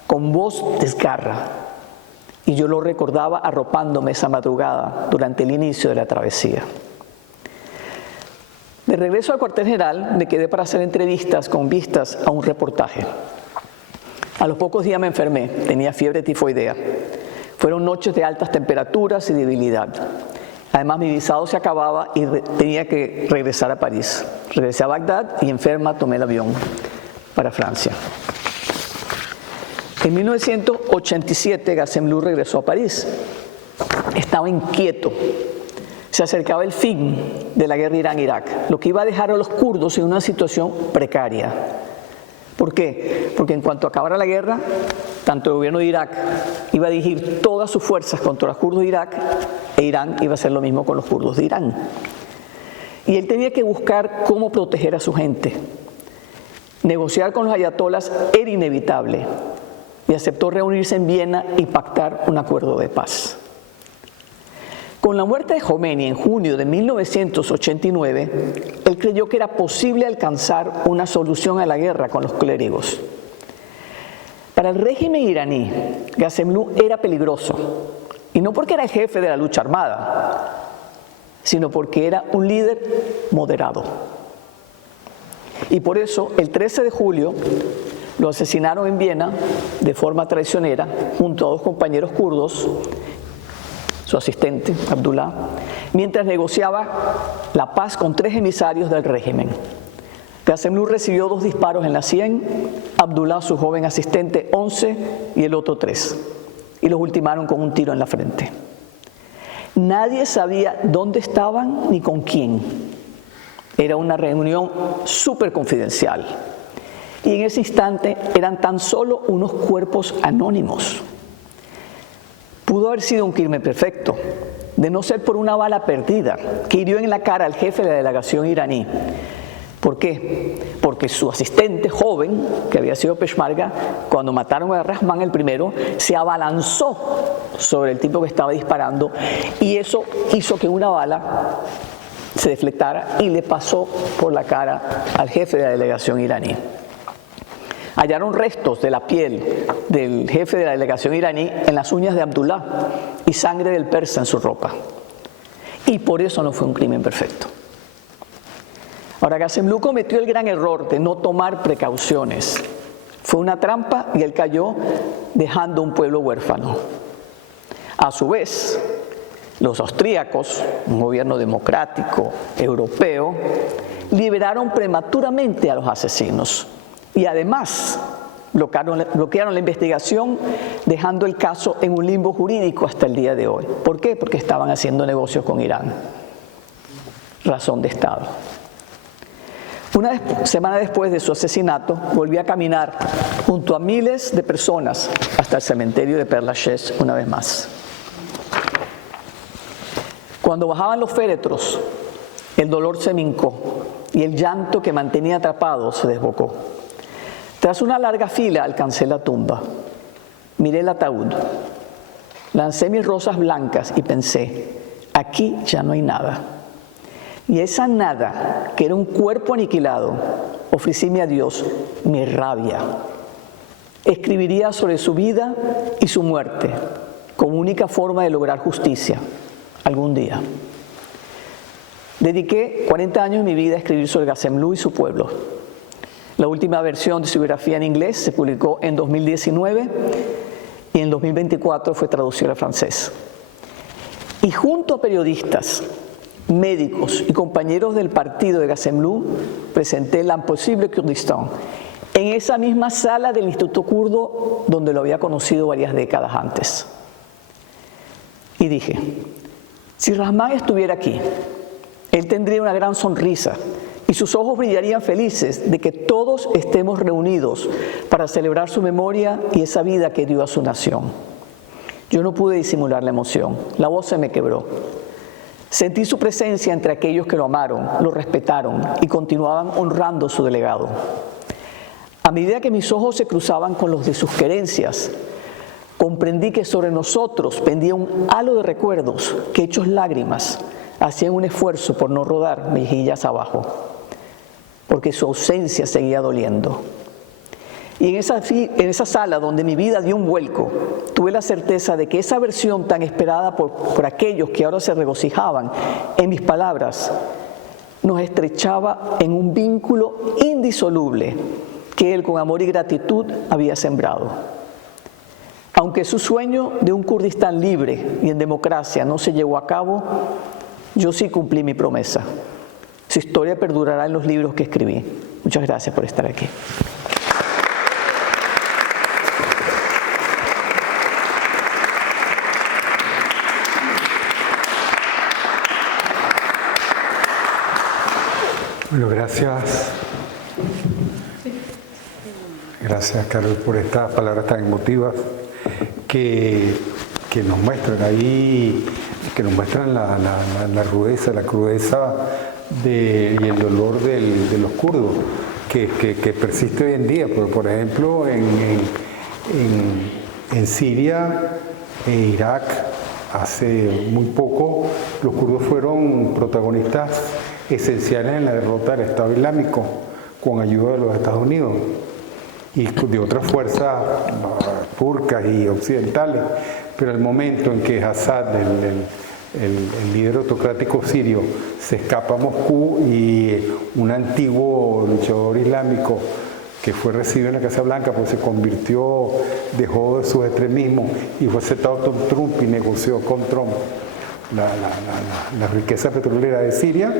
con voz desgarra. Y yo lo recordaba arropándome esa madrugada durante el inicio de la travesía. De regreso al cuartel general me quedé para hacer entrevistas con vistas a un reportaje. A los pocos días me enfermé, tenía fiebre tifoidea. Fueron noches de altas temperaturas y debilidad. Además mi visado se acababa y tenía que regresar a París. Regresé a Bagdad y enferma tomé el avión para Francia. En 1987 Gazemlou regresó a París. Estaba inquieto. Se acercaba el fin de la guerra Irán-Irak, lo que iba a dejar a los kurdos en una situación precaria. ¿Por qué? Porque en cuanto acabara la guerra, tanto el gobierno de Irak iba a dirigir todas sus fuerzas contra los kurdos de Irak e Irán iba a hacer lo mismo con los kurdos de Irán. Y él tenía que buscar cómo proteger a su gente. Negociar con los ayatolás era inevitable y aceptó reunirse en Viena y pactar un acuerdo de paz. Con la muerte de Jomeini en junio de 1989, él creyó que era posible alcanzar una solución a la guerra con los clérigos. Para el régimen iraní, Gazemlou era peligroso, y no porque era el jefe de la lucha armada, sino porque era un líder moderado. Y por eso, el 13 de julio, lo asesinaron en Viena de forma traicionera, junto a dos compañeros kurdos, su asistente, Abdullah, mientras negociaba la paz con 3 emisarios del régimen. Gazemlou recibió 2 disparos en la sien, Abdullah, su joven asistente, 11 y el otro 3, y los ultimaron con un tiro en la frente. Nadie sabía dónde estaban ni con quién. Era una reunión súper confidencial. Y en ese instante eran tan solo unos cuerpos anónimos. Pudo haber sido un crimen perfecto, de no ser por una bala perdida que hirió en la cara al jefe de la delegación iraní. ¿Por qué? Porque su asistente joven, que había sido Peshmerga, cuando mataron a Rahman el primero, se abalanzó sobre el tipo que estaba disparando y eso hizo que una bala se deflectara y le pasó por la cara al jefe de la delegación iraní. Hallaron restos de la piel del jefe de la delegación iraní en las uñas de Abdullah y sangre del persa en su ropa. Y por eso no fue un crimen perfecto. Ahora, Qassemloo cometió el gran error de no tomar precauciones. Fue una trampa y él cayó dejando un pueblo huérfano. A su vez, los austríacos, un gobierno democrático europeo, liberaron prematuramente a los asesinos y además bloquearon la investigación, dejando el caso en un limbo jurídico hasta el día de hoy. ¿Por qué? Porque estaban haciendo negocios con Irán. Razón de Estado. Una semana después de su asesinato, volví a caminar junto a miles de personas hasta el cementerio de Père Lachaise una vez más. Cuando bajaban los féretros, el dolor se me hincó y el llanto que mantenía atrapado se desbocó. Tras una larga fila alcancé la tumba. Miré el ataúd. Lancé mis rosas blancas y pensé, aquí ya no hay nada. Y esa nada, que era un cuerpo aniquilado, ofrecíme a Dios mi rabia. Escribiría sobre su vida y su muerte como única forma de lograr justicia algún día. Dediqué 40 años de mi vida a escribir sobre Qassemloo y su pueblo. La última versión de su biografía en inglés se publicó en 2019 y en 2024 fue traducida al francés. Y junto a periodistas, médicos y compañeros del partido de Qassemloo, presenté l'Impossible Kurdistan en esa misma sala del Instituto Kurdo donde lo había conocido varias décadas antes. Y dije, si Rahman estuviera aquí, él tendría una gran sonrisa y sus ojos brillarían felices de que todos estemos reunidos para celebrar su memoria y esa vida que dio a su nación. Yo no pude disimular la emoción, la voz se me quebró. Sentí su presencia entre aquellos que lo amaron, lo respetaron y continuaban honrando su legado. A medida que mis ojos se cruzaban con los de sus querencias, comprendí que sobre nosotros pendía un halo de recuerdos que, hechos lágrimas, hacían un esfuerzo por no rodar mejillas abajo, porque su ausencia seguía doliendo. Y en esa sala donde mi vida dio un vuelco, tuve la certeza de que esa versión tan esperada por aquellos que ahora se regocijaban en mis palabras, nos estrechaba en un vínculo indisoluble que él con amor y gratitud había sembrado. Aunque su sueño de un Kurdistán libre y en democracia no se llevó a cabo, yo sí cumplí mi promesa. Su historia perdurará en los libros que escribí. Muchas gracias por estar aquí. Bueno, gracias. Gracias, Carol, por estas palabras tan emotivas que nos muestran ahí, que nos muestran la rudeza, la crudeza y el dolor de los kurdos, que persiste hoy en día. Por ejemplo, en Siria e Irak, hace muy poco, los kurdos fueron protagonistas esenciales en la derrota del Estado Islámico con ayuda de los Estados Unidos y de otras fuerzas turcas y occidentales, pero el momento en que Assad, el líder autocrático sirio, se escapa a Moscú y un antiguo luchador islámico que fue recibido en la Casa Blanca, pues se convirtió, dejó de sus extremismos y fue aceptado por Trump y negoció con Trump la riqueza petrolera de Siria.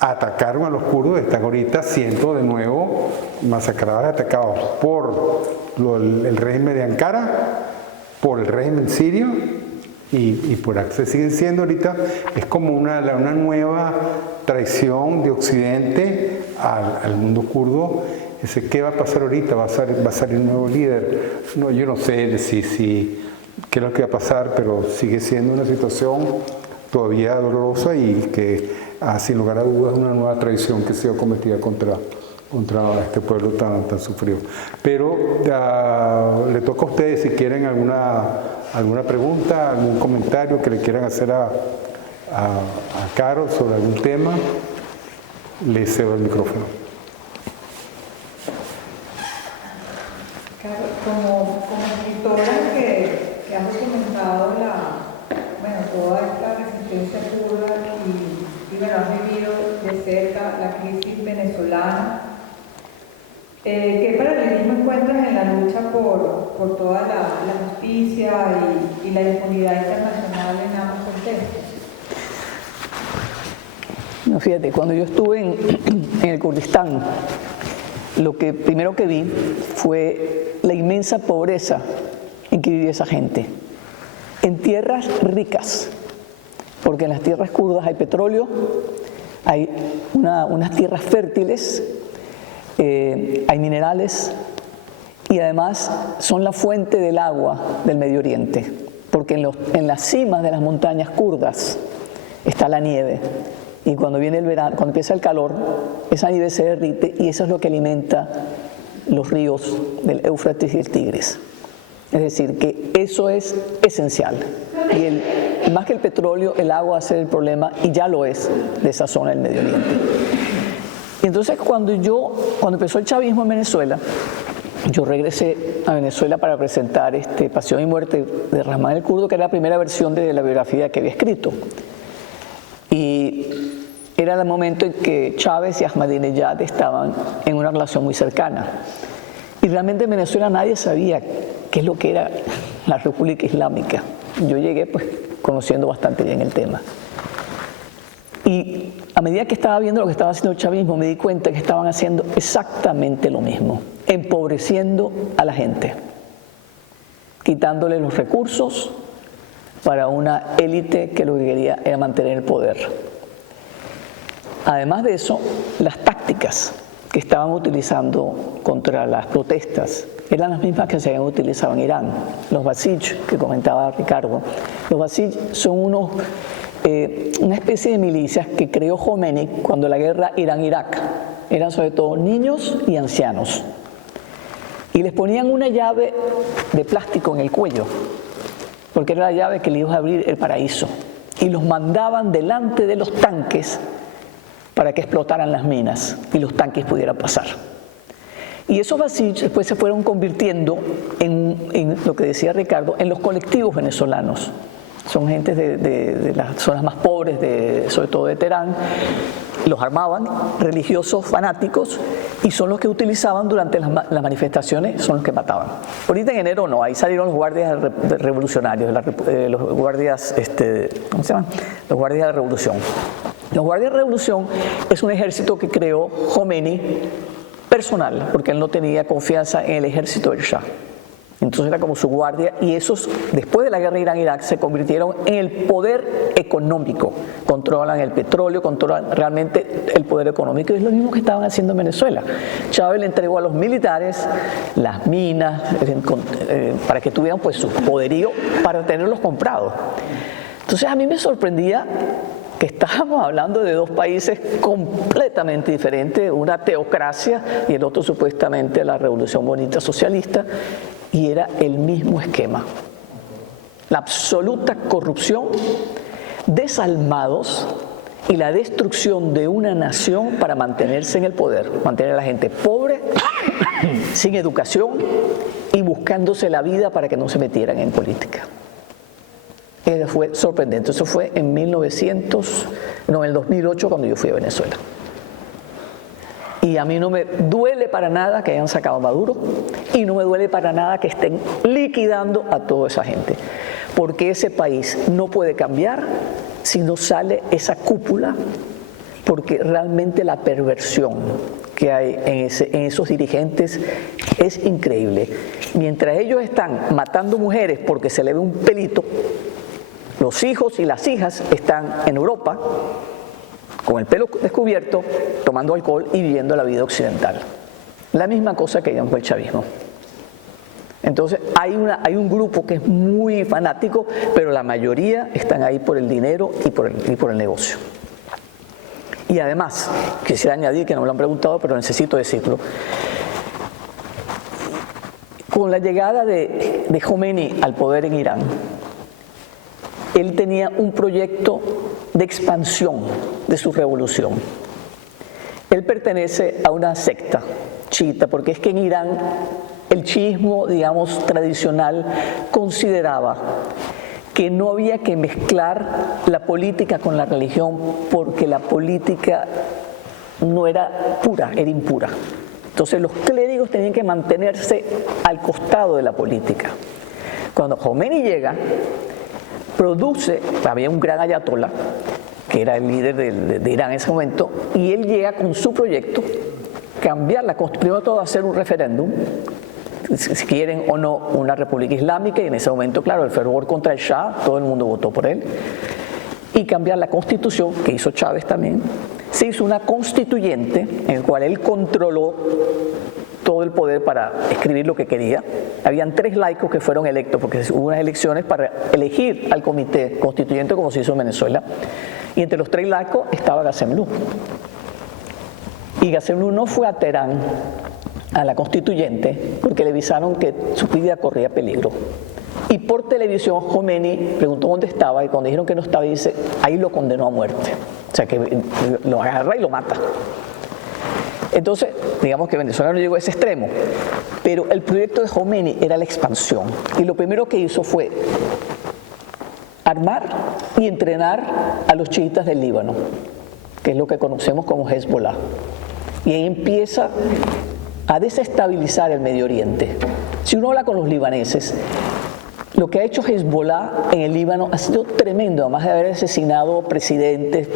Atacaron a los kurdos, están ahorita siendo de nuevo masacrados y atacados por el régimen de Ankara, por el régimen sirio y por se siguen siendo ahorita, es como una nueva traición de Occidente al mundo kurdo. ¿Qué va a pasar ahorita? ¿Va a salir un nuevo líder? No, yo no sé si qué es lo que va a pasar, pero sigue siendo una situación todavía dolorosa y que, sin lugar a dudas, es una nueva traición que ha sido cometida contra este pueblo tan sufrido. Pero le toca a ustedes si quieren alguna pregunta, algún comentario que le quieran hacer a Carol sobre algún tema. Le cedo el micrófono. Carol, como escritora que has documentado toda esta resistencia kurda y has vivido de cerca la crisis venezolana, ¿qué paralelismo encuentras en la lucha por toda la justicia y la impunidad internacional en ambos contextos? No, fíjate, cuando yo estuve en el Kurdistán, lo primero que vi fue la inmensa pobreza en que vivía esa gente. En tierras ricas, porque en las tierras kurdas hay petróleo, hay unas tierras fértiles, hay minerales y además son la fuente del agua del Medio Oriente, porque en las cimas de las montañas kurdas está la nieve y cuando viene el verano, cuando empieza el calor, esa nieve se derrite y eso es lo que alimenta los ríos del Éufrates y el Tigris. Es decir, que eso es esencial. Y más que el petróleo, el agua va a ser el problema, y ya lo es, de esa zona del Medio Oriente. Y entonces cuando empezó el chavismo en Venezuela, yo regresé a Venezuela para presentar Pasión y Muerte de Rahman el Kurdo, que era la primera versión de la biografía que había escrito. Y era el momento en que Chávez y Ahmadinejad estaban en una relación muy cercana. Y realmente en Venezuela nadie sabía qué es lo que era la República Islámica. Yo llegué pues conociendo bastante bien el tema. Y a medida que estaba viendo lo que estaba haciendo el chavismo, me di cuenta que estaban haciendo exactamente lo mismo, empobreciendo a la gente, quitándole los recursos para una élite que lo que quería era mantener el poder. Además de eso, las tácticas que estaban utilizando contra las protestas eran las mismas que se habían utilizado en Irán. Los Basij, que comentaba Ricardo, los Basij son una especie de milicias que creó Khomeini cuando la guerra Irán-Irak. Eran sobre todo niños y ancianos. Y les ponían una llave de plástico en el cuello, porque era la llave que le iba a abrir el paraíso. Y los mandaban delante de los tanques para que explotaran las minas y los tanques pudieran pasar. Y esos Basij después se fueron convirtiendo en lo que decía Ricardo, en los colectivos venezolanos. Son gente de las zonas más pobres, sobre todo de Teherán. Los armaban, religiosos fanáticos, y son los que utilizaban durante las manifestaciones, son los que mataban. Ahorita en enero no, ahí salieron los guardias revolucionarios, los guardias, ¿cómo se llaman? Los guardias de la revolución. Los guardias de revolución es un ejército que creó Khomeini personal, porque él no tenía confianza en el ejército del Shah. Entonces era como su guardia, y esos, después de la guerra Irán-Irak, se convirtieron en el poder económico. Controlan el petróleo, controlan realmente el poder económico, y es lo mismo que estaban haciendo en Venezuela. Chávez le entregó a los militares las minas para que tuvieran pues su poderío para tenerlos comprados. Entonces a mí me sorprendía que estábamos hablando de dos países completamente diferentes, una teocracia y el otro supuestamente la revolución bonita socialista, y era el mismo esquema. La absoluta corrupción, desalmados y la destrucción de una nación para mantenerse en el poder, mantener a la gente pobre, sin educación y buscándose la vida para que no se metieran en política. Eso fue sorprendente. Eso fue en el 2008 cuando yo fui a Venezuela. Y a mí no me duele para nada que hayan sacado a Maduro, y no me duele para nada que estén liquidando a toda esa gente, porque ese país no puede cambiar si no sale esa cúpula, porque realmente la perversión que hay en esos dirigentes es increíble. Mientras ellos están matando mujeres porque se le ve un pelito, los hijos y las hijas están en Europa con el pelo descubierto, tomando alcohol y viviendo la vida occidental. La misma cosa que con el chavismo. Entonces hay un grupo que es muy fanático, pero la mayoría están ahí por el dinero y por el negocio. Y además, quisiera añadir, que no me lo han preguntado, pero necesito decirlo, con la llegada de Khomeini al poder en Irán, él tenía un proyecto de expansión de su revolución. Él pertenece a una secta chiita, porque es que en Irán el chiismo, digamos, tradicional consideraba que no había que mezclar la política con la religión, porque la política no era pura, era impura. Entonces los clérigos tenían que mantenerse al costado de la política. Cuando Khomeini llega, había un gran ayatolá, que era el líder de Irán en ese momento, y él llega con su proyecto, cambiar la constitución, primero todo hacer un referéndum, si quieren o no una república islámica, y en ese momento, claro, el fervor contra el Shah, todo el mundo votó por él, y cambiar la constitución, que hizo Chávez también. Se hizo una constituyente en la cual él controló todo el poder para escribir lo que quería. Habían 3 laicos que fueron electos, porque hubo unas elecciones para elegir al comité constituyente, como se hizo en Venezuela, y entre los 3 laicos estaba Ghassemlou. Y Ghassemlou no fue a Teherán a la constituyente porque le avisaron que su vida corría peligro. Y por televisión Khomeini preguntó dónde estaba, y cuando dijeron que no estaba, dice, ahí lo condenó a muerte. O sea, que lo agarra y lo mata. Entonces, digamos que Venezuela no llegó a ese extremo, pero el proyecto de Khomeini era la expansión. Y lo primero que hizo fue armar y entrenar a los chiitas del Líbano, que es lo que conocemos como Hezbollah. Y ahí empieza a desestabilizar el Medio Oriente. Si uno habla con los libaneses, lo que ha hecho Hezbollah en el Líbano ha sido tremendo, además de haber asesinado presidentes,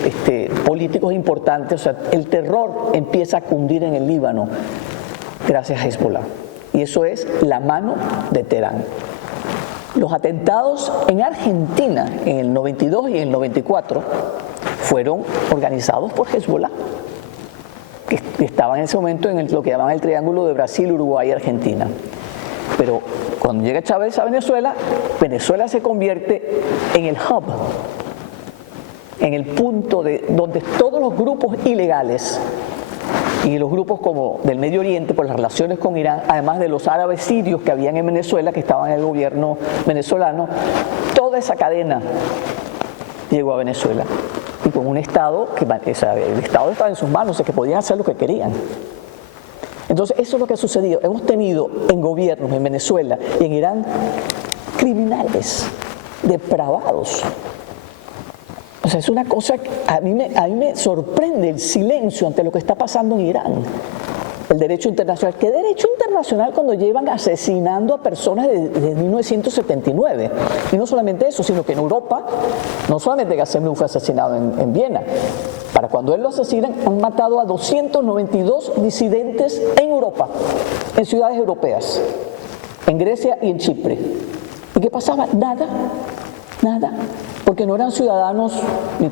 políticos importantes. O sea, el terror empieza a cundir en el Líbano gracias a Hezbollah. Y eso es la mano de Teherán. Los atentados en Argentina en el 92 y en el 94 fueron organizados por Hezbollah, que estaban en ese momento en lo que llamaban el triángulo de Brasil, Uruguay y Argentina. Pero cuando llega Chávez a Venezuela, Venezuela se convierte en el hub, en el punto donde todos los grupos ilegales y los grupos como del Medio Oriente, por las relaciones con Irán, además de los árabes sirios que habían en Venezuela, que estaban en el gobierno venezolano, toda esa cadena llegó a Venezuela. Y con un Estado, el Estado estaba en sus manos, que podían hacer lo que querían. Entonces, eso es lo que ha sucedido. Hemos tenido en gobiernos en Venezuela y en Irán criminales, depravados. O sea, es una cosa que a mí me sorprende el silencio ante lo que está pasando en Irán. El derecho internacional. ¿Qué derecho internacional cuando llevan asesinando a personas desde 1979? Y no solamente eso, sino que en Europa, no solamente Ghassemlou fue asesinado en Viena. Para cuando él lo asesinan, han matado a 292 disidentes en Europa, en ciudades europeas, en Grecia y en Chipre. ¿Y qué pasaba? Nada, nada. Porque no eran ciudadanos ni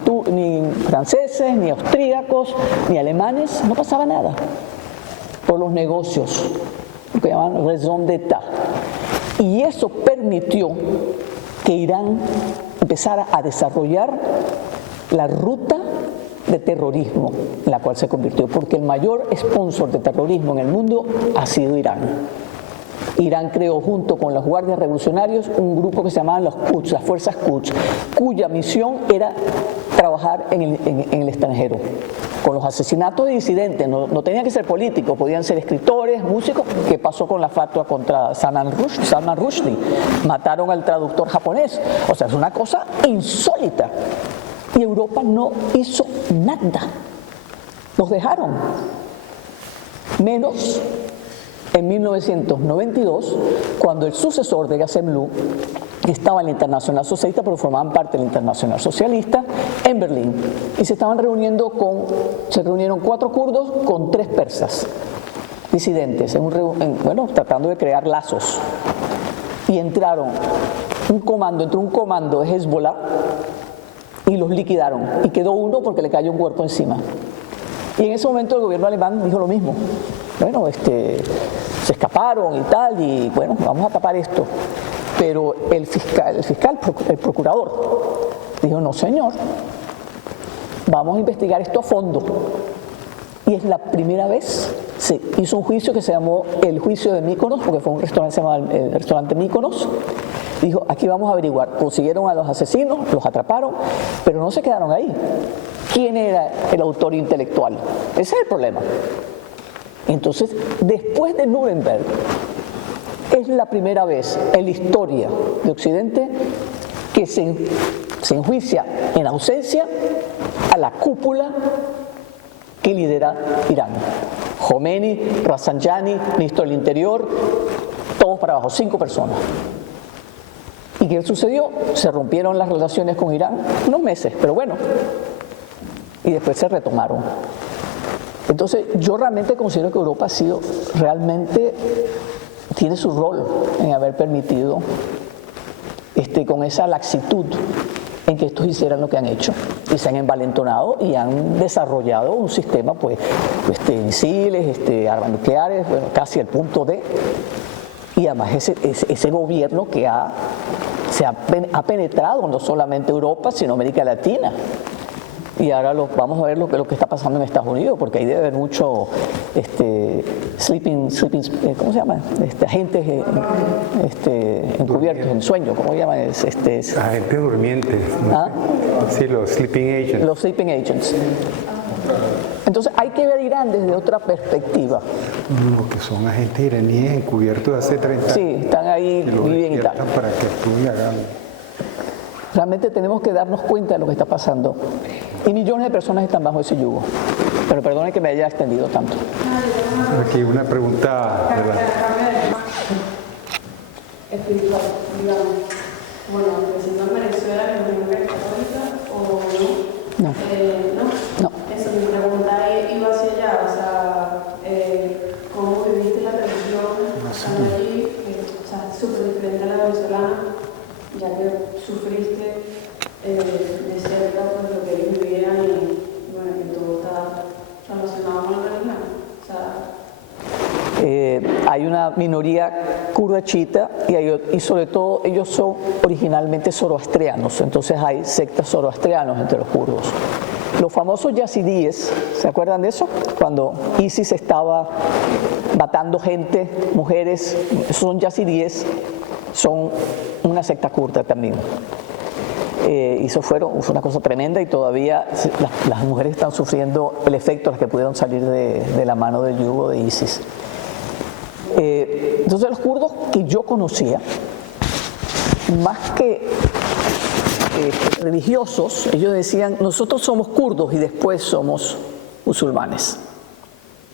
franceses, ni austríacos, ni alemanes, no pasaba nada. Por los negocios, lo que llaman raison d'État. Y eso permitió que Irán empezara a desarrollar la ruta de terrorismo en la cual se convirtió, porque el mayor sponsor de terrorismo en el mundo ha sido Irán. Irán creó junto con los guardias revolucionarios un grupo que se llamaban los Quds, las fuerzas Quds, cuya misión era trabajar en el extranjero. Con los asesinatos de disidentes, no tenían que ser políticos, podían ser escritores, músicos. ¿Qué pasó con la fatua contra Salman Rushdie? Mataron al traductor japonés. O sea, es una cosa insólita. Y Europa no hizo nada. Los dejaron. Menos en 1992, cuando el sucesor de Ghassemlou estaba en la Internacional Socialista, pero formaban parte de la Internacional Socialista, en Berlín. Y se reunieron 4 kurdos con 3 persas, disidentes, tratando de crear lazos. Y entró un comando de Hezbollah y los liquidaron. Y quedó uno porque le cayó un cuerpo encima. Y en ese momento el gobierno alemán dijo lo mismo. Bueno, se escaparon y tal, y bueno, vamos a tapar esto. Pero el procurador, dijo, no señor, vamos a investigar esto a fondo. Y es la primera vez, se hizo un juicio que se llamó el juicio de Mykonos, porque fue un restaurante, se llamaba el restaurante Mykonos. Dijo, aquí vamos a averiguar. Consiguieron a los asesinos, los atraparon, pero no se quedaron ahí. ¿Quién era el autor intelectual? Ese es el problema. Entonces, después de Nuremberg, es la primera vez en la historia de Occidente que se enjuicia en ausencia a la cúpula que lidera Irán. Khomeini, Rafsanjani, ministro del Interior, todos para abajo, 5 personas. ¿Y qué sucedió? Se rompieron las relaciones con Irán unos meses, pero bueno, y después se retomaron. Entonces, yo realmente considero que Europa ha sido realmente, tiene su rol en haber permitido con esa laxitud en que estos hicieran lo que han hecho y se han envalentonado y han desarrollado un sistema misiles, armas nucleares, bueno, casi al punto de, y además ese gobierno que ha penetrado no solamente Europa sino América Latina. Y ahora vamos a ver lo que está pasando en Estados Unidos, porque ahí debe haber mucho sleeping, ¿cómo se llama? Agentes encubiertos, en sueño, ¿cómo se llaman? Agentes durmientes. ¿Ah? Sí, los sleeping agents. Los sleeping agents. Entonces hay que ver Irán desde otra perspectiva. No, que son agentes iraníes encubiertos de hace 30 años. Sí, están ahí, viven y tal. Para que actúen y hagan. Realmente tenemos que darnos cuenta de lo que está pasando. Y millones de personas están bajo ese yugo. Pero perdone que me haya extendido tanto. Aquí una pregunta. Espiritual, digamos. Bueno, si no Venezuela, ¿es una mujer católica o no? No. ¿No? Eso, mi pregunta iba hacia allá. O sea, ¿cómo viviste la religión estando allí? O sea, súper diferente a la venezolana, ya que sufriste de cerca pues, lo que ellos vivían y bueno, que todo está relacionado con la religión. O sea, hay una minoría kurda chiita y sobre todo ellos son originalmente zoroastrianos, entonces hay sectas zoroastrianos entre los kurdos. Los famosos yazidíes, ¿se acuerdan de eso? Cuando ISIS estaba matando gente, mujeres, esos son yazidíes, son una secta kurda también. Y eso fue una cosa tremenda y todavía las mujeres están sufriendo el efecto, las que pudieron salir de la mano del yugo de ISIS. Entonces los kurdos que yo conocía, más que religiosos, ellos decían, nosotros somos kurdos y después somos musulmanes.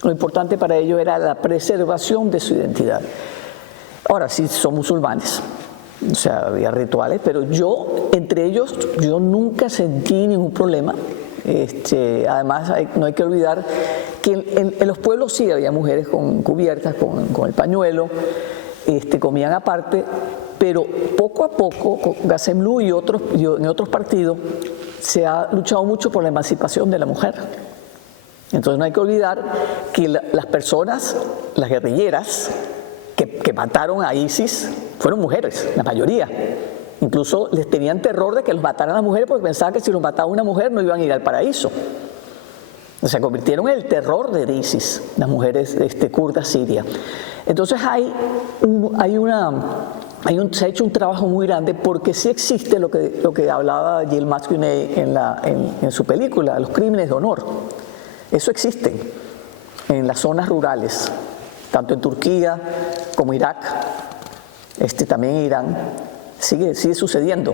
Lo importante para ellos era la preservación de su identidad. Ahora sí son musulmanes. O sea, había rituales, pero entre ellos, yo nunca sentí ningún problema. Además, no hay que olvidar que en los pueblos sí había mujeres cubiertas con el pañuelo, comían aparte, pero poco a poco, con Gazemlú y en otros partidos, se ha luchado mucho por la emancipación de la mujer. Entonces no hay que olvidar que las personas, las guerrilleras, que mataron a ISIS fueron mujeres, la mayoría. Incluso les tenían terror de que los mataran a las mujeres porque pensaban que si los mataba una mujer no iban a ir al paraíso. Se convirtieron en el terror de ISIS, las mujeres kurdas sirias. Entonces se ha hecho un trabajo muy grande porque sí existe lo que hablaba Jill Mascunet en su película, los crímenes de honor. Eso existe en las zonas rurales, tanto en Turquía como Irak, también en Irán, sigue sucediendo.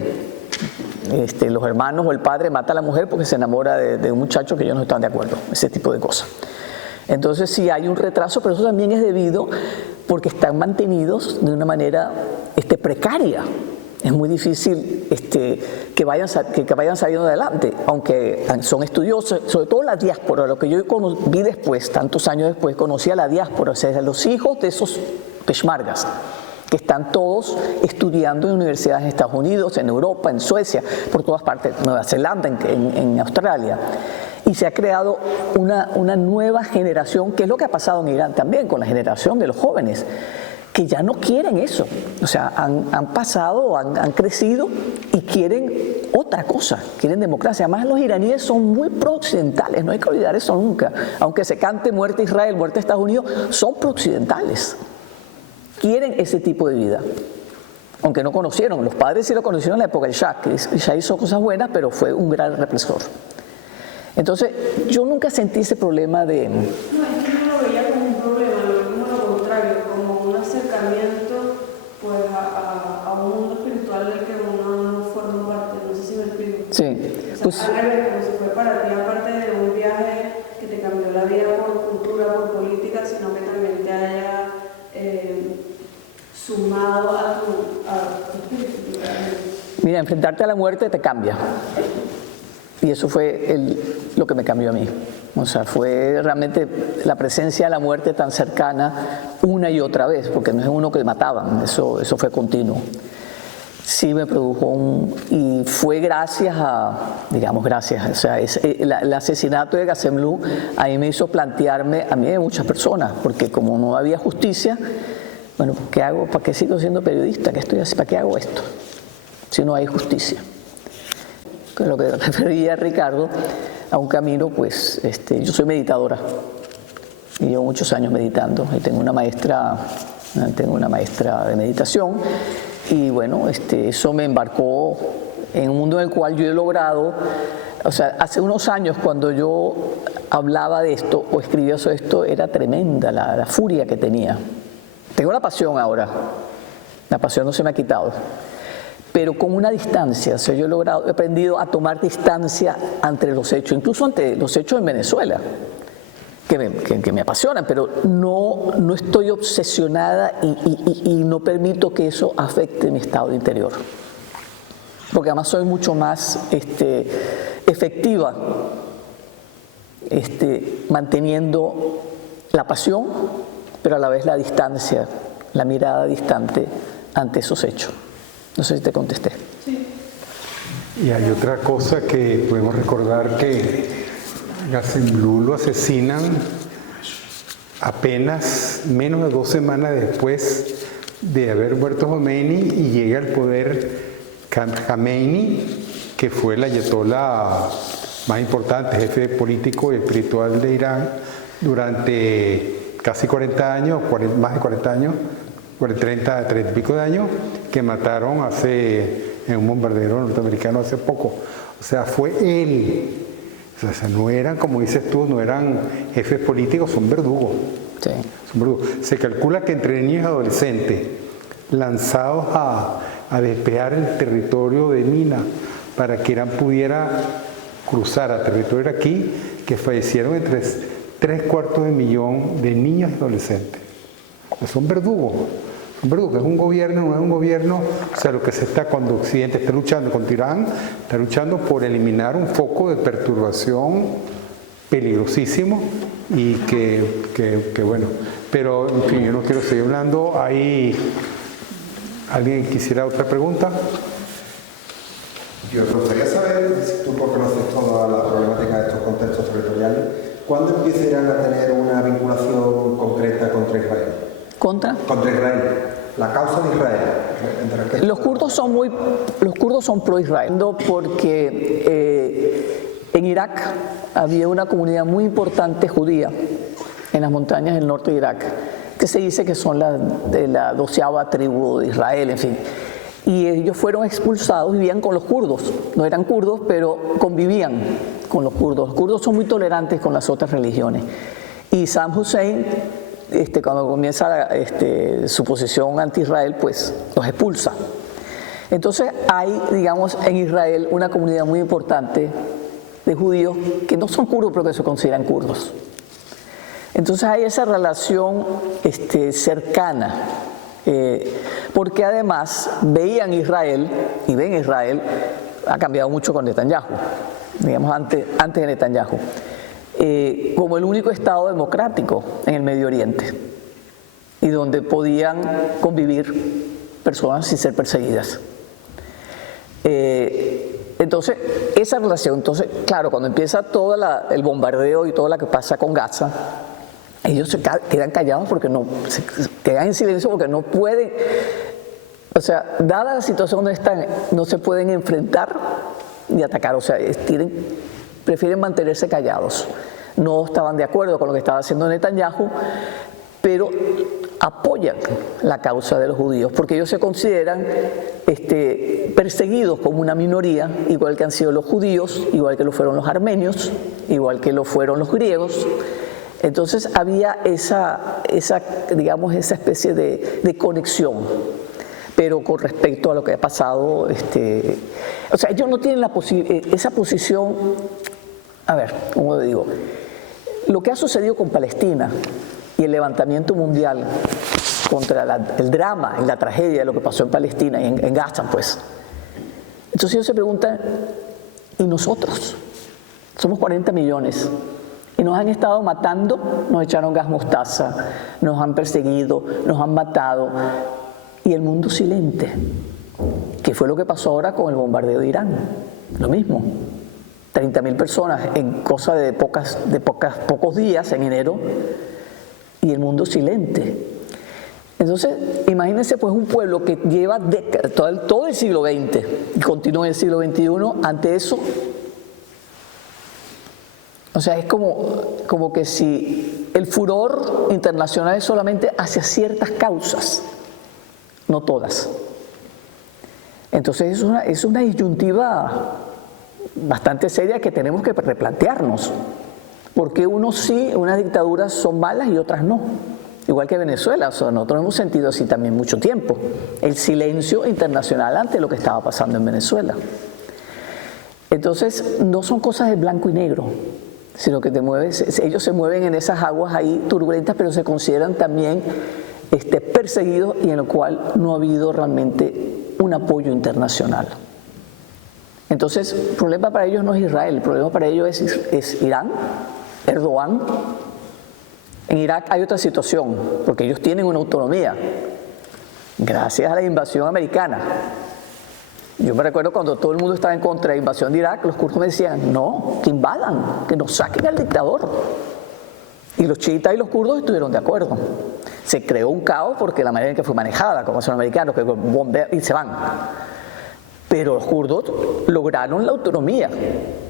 Los hermanos o el padre mata a la mujer porque se enamora de un muchacho que ellos no están de acuerdo, ese tipo de cosas. Entonces sí hay un retraso, pero eso también es debido porque están mantenidos de una manera precaria. Es muy difícil que vayan saliendo adelante, aunque son estudiosos, sobre todo la diáspora. Lo que yo vi después, tantos años después, conocí a la diáspora, o sea, los hijos de esos peshmergas, que están todos estudiando en universidades en Estados Unidos, en Europa, en Suecia, por todas partes, Nueva Zelanda, en Australia. Y se ha creado una nueva generación, que es lo que ha pasado en Irán también, con la generación de los jóvenes, que ya no quieren eso. O sea, han pasado, han crecido y quieren otra cosa, quieren democracia. Además, los iraníes son muy pro-occidentales, no hay que olvidar eso nunca. Aunque se cante muerte a Israel, muerte a Estados Unidos, son pro-occidentales. Quieren ese tipo de vida. Aunque no conocieron, los padres sí lo conocieron en la época del Shah, que el Shah hizo cosas buenas, pero fue un gran represor. Entonces, yo nunca sentí ese problema de... No, es que yo no lo veía como un problema, lo veía como lo contrario, como un acercamiento pues, a un mundo espiritual del que uno no forma parte, no sé si me explico. Sí. O sea, Pues, al revés, como si fue para ti, aparte de un viaje que te cambió la vida por cultura, por política, sino que también te haya sumado a tu espíritu. mira, enfrentarte a la muerte te cambia. Y eso fue lo que me cambió a mí. O sea, fue realmente la presencia de la muerte tan cercana una y otra vez, porque no es uno que mataban, eso fue continuo. Sí me produjo y fue gracias o sea, el asesinato de Gazemlú a mí me hizo plantearme, a mí y a muchas personas, porque como no había justicia, bueno, ¿qué hago? ¿Para qué sigo siendo periodista? ¿Qué estoy haciendo? ¿Para qué hago esto? Si no hay justicia. Lo que refería Ricardo a un camino, pues yo soy meditadora y llevo muchos años meditando y tengo una maestra de meditación y bueno, eso me embarcó en un mundo en el cual yo he logrado, o sea, hace unos años cuando yo hablaba de esto o escribía sobre esto era tremenda la furia que tenía. Tengo la pasión ahora, la pasión no se me ha quitado. Pero con una distancia, o sea, yo he aprendido a tomar distancia ante los hechos, incluso ante los hechos en Venezuela, que me apasionan, pero no estoy obsesionada y no permito que eso afecte mi estado interior. Porque además soy mucho más efectiva manteniendo la pasión, pero a la vez la distancia, la mirada distante ante esos hechos. No sé si te contesté. Sí. Y hay otra cosa que podemos recordar, que Gazemlú lo asesinan apenas menos de 2 semanas después de haber muerto Khomeini y llega al poder Khamenei, que fue el ayatolá más importante, jefe político y espiritual de Irán durante casi 40 años, más de 40 años, 30 y pico de años, que mataron en un bombardero norteamericano hace poco. O sea, fue él. O sea, no eran, como dices tú, no eran jefes políticos, son verdugos. Sí. Son verdugos. Se calcula que entre niños y adolescentes lanzados a despejar el territorio de Mina para que Irán pudiera cruzar a territorio iraquí, que fallecieron entre 750.000 de niños y adolescentes. Son verdugos. Es un gobierno, no es un gobierno, o sea, lo que se está, cuando Occidente está luchando contra Irán, está luchando por eliminar un foco de perturbación peligrosísimo y que bueno, pero en fin, yo no quiero seguir hablando. ¿Hay alguien que quisiera otra pregunta? Yo me gustaría saber, tú que conoces toda la problemática de estos contextos territoriales, ¿cuándo empieza Irán a tener una vinculación concreta contra Israel? ¿Contra? Contra Israel. La causa de Israel. Los kurdos son pro-Israel, porque en Irak había una comunidad muy importante judía en las montañas del norte de Irak, que se dice que son de la 12ª tribu de Israel, en fin. Y ellos fueron expulsados, vivían con los kurdos. No eran kurdos, pero convivían con los kurdos. Los kurdos son muy tolerantes con las otras religiones. Y Saddam Hussein, cuando comienza su posición anti-Israel, pues los expulsa. Entonces hay, digamos, en Israel una comunidad muy importante de judíos que no son kurdos, pero que se consideran kurdos. Entonces hay esa relación cercana, porque además veían Israel, y ven Israel, ha cambiado mucho con Netanyahu, digamos antes de Netanyahu, como el único Estado democrático en el Medio Oriente. y donde podían convivir personas sin ser perseguidas. Entonces, esa relación, entonces, claro, cuando empieza todo el bombardeo y todo lo que pasa con Gaza, ellos se quedan callados porque se quedan en silencio porque no pueden, o sea, dada la situación donde están, no se pueden enfrentar ni atacar, o sea, prefieren mantenerse callados. No estaban de acuerdo con lo que estaba haciendo Netanyahu, pero apoyan la causa de los judíos, porque ellos se consideran perseguidos como una minoría, igual que han sido los judíos, igual que lo fueron los armenios, igual que lo fueron los griegos. Entonces había esa especie de conexión, pero con respecto a lo que ha pasado, o sea, ellos no tienen esa posición, a ver, ¿cómo le digo? Lo que ha sucedido con Palestina y el levantamiento mundial contra el drama y la tragedia de lo que pasó en Palestina y en Gaza, pues. Entonces ellos se preguntan, ¿y nosotros? Somos 40 millones. Y nos han estado matando, nos echaron gas mostaza, nos han perseguido, nos han matado. Y el mundo silente. ¿Qué fue lo que pasó ahora con el bombardeo de Irán? Lo mismo. 30.000 personas en cosa de pocos días en enero. Y el mundo silente. Entonces, imagínense pues un pueblo que lleva décadas, todo el siglo XX y continúa en el siglo XXI ante eso. O sea, es como que si el furor internacional es solamente hacia ciertas causas, no todas. Entonces es una disyuntiva bastante seria que tenemos que replantearnos. Porque unos sí, unas dictaduras son malas y otras no. Igual que Venezuela, o sea, nosotros hemos sentido así también mucho tiempo. El silencio internacional ante lo que estaba pasando en Venezuela. Entonces, no son cosas de blanco y negro, sino que ellos se mueven en esas aguas ahí turbulentas, pero se consideran también perseguidos y en lo cual no ha habido realmente un apoyo internacional. Entonces, el problema para ellos no es Israel, el problema para ellos es Irán, Erdogan. En Irak hay otra situación, porque ellos tienen una autonomía, gracias a la invasión americana. Yo me recuerdo cuando todo el mundo estaba en contra de la invasión de Irak, los kurdos me decían, no, que invadan, que nos saquen al dictador. Y los chiitas y los kurdos estuvieron de acuerdo. Se creó un caos porque la manera en que fue manejada, como son americanos, que bombean y se van. Pero los kurdos lograron la autonomía.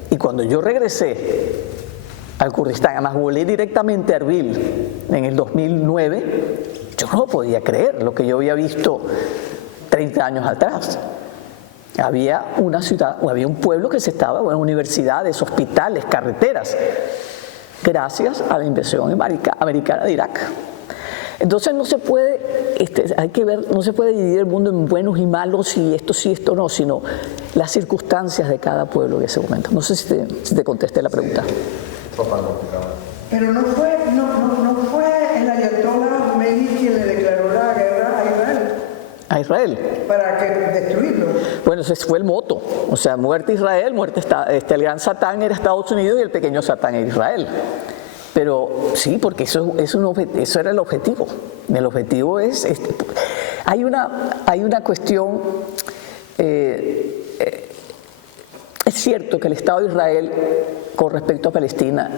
Y cuando yo regresé al Kurdistán, además volé directamente a Erbil en el 2009, yo no podía creer lo que yo había visto 30 años atrás. Había una ciudad, había un pueblo que universidades, hospitales, carreteras, gracias a la invasión americana de Irak. Entonces no se puede, no se puede dividir el mundo en buenos y malos y esto sí, esto no, sino las circunstancias de cada pueblo en ese momento. No sé si te contesté la pregunta. Pero no fue el ayatollah Khomeini quien le declaró la guerra a Israel. ¿A Israel? Para destruirlo. Bueno, ese fue el moto. O sea, muerte Israel, muerte el gran Satán era Estados Unidos y el pequeño Satán era Israel. Pero sí, porque eso era el objetivo. El objetivo es... hay una cuestión... es cierto que el Estado de Israel, con respecto a Palestina,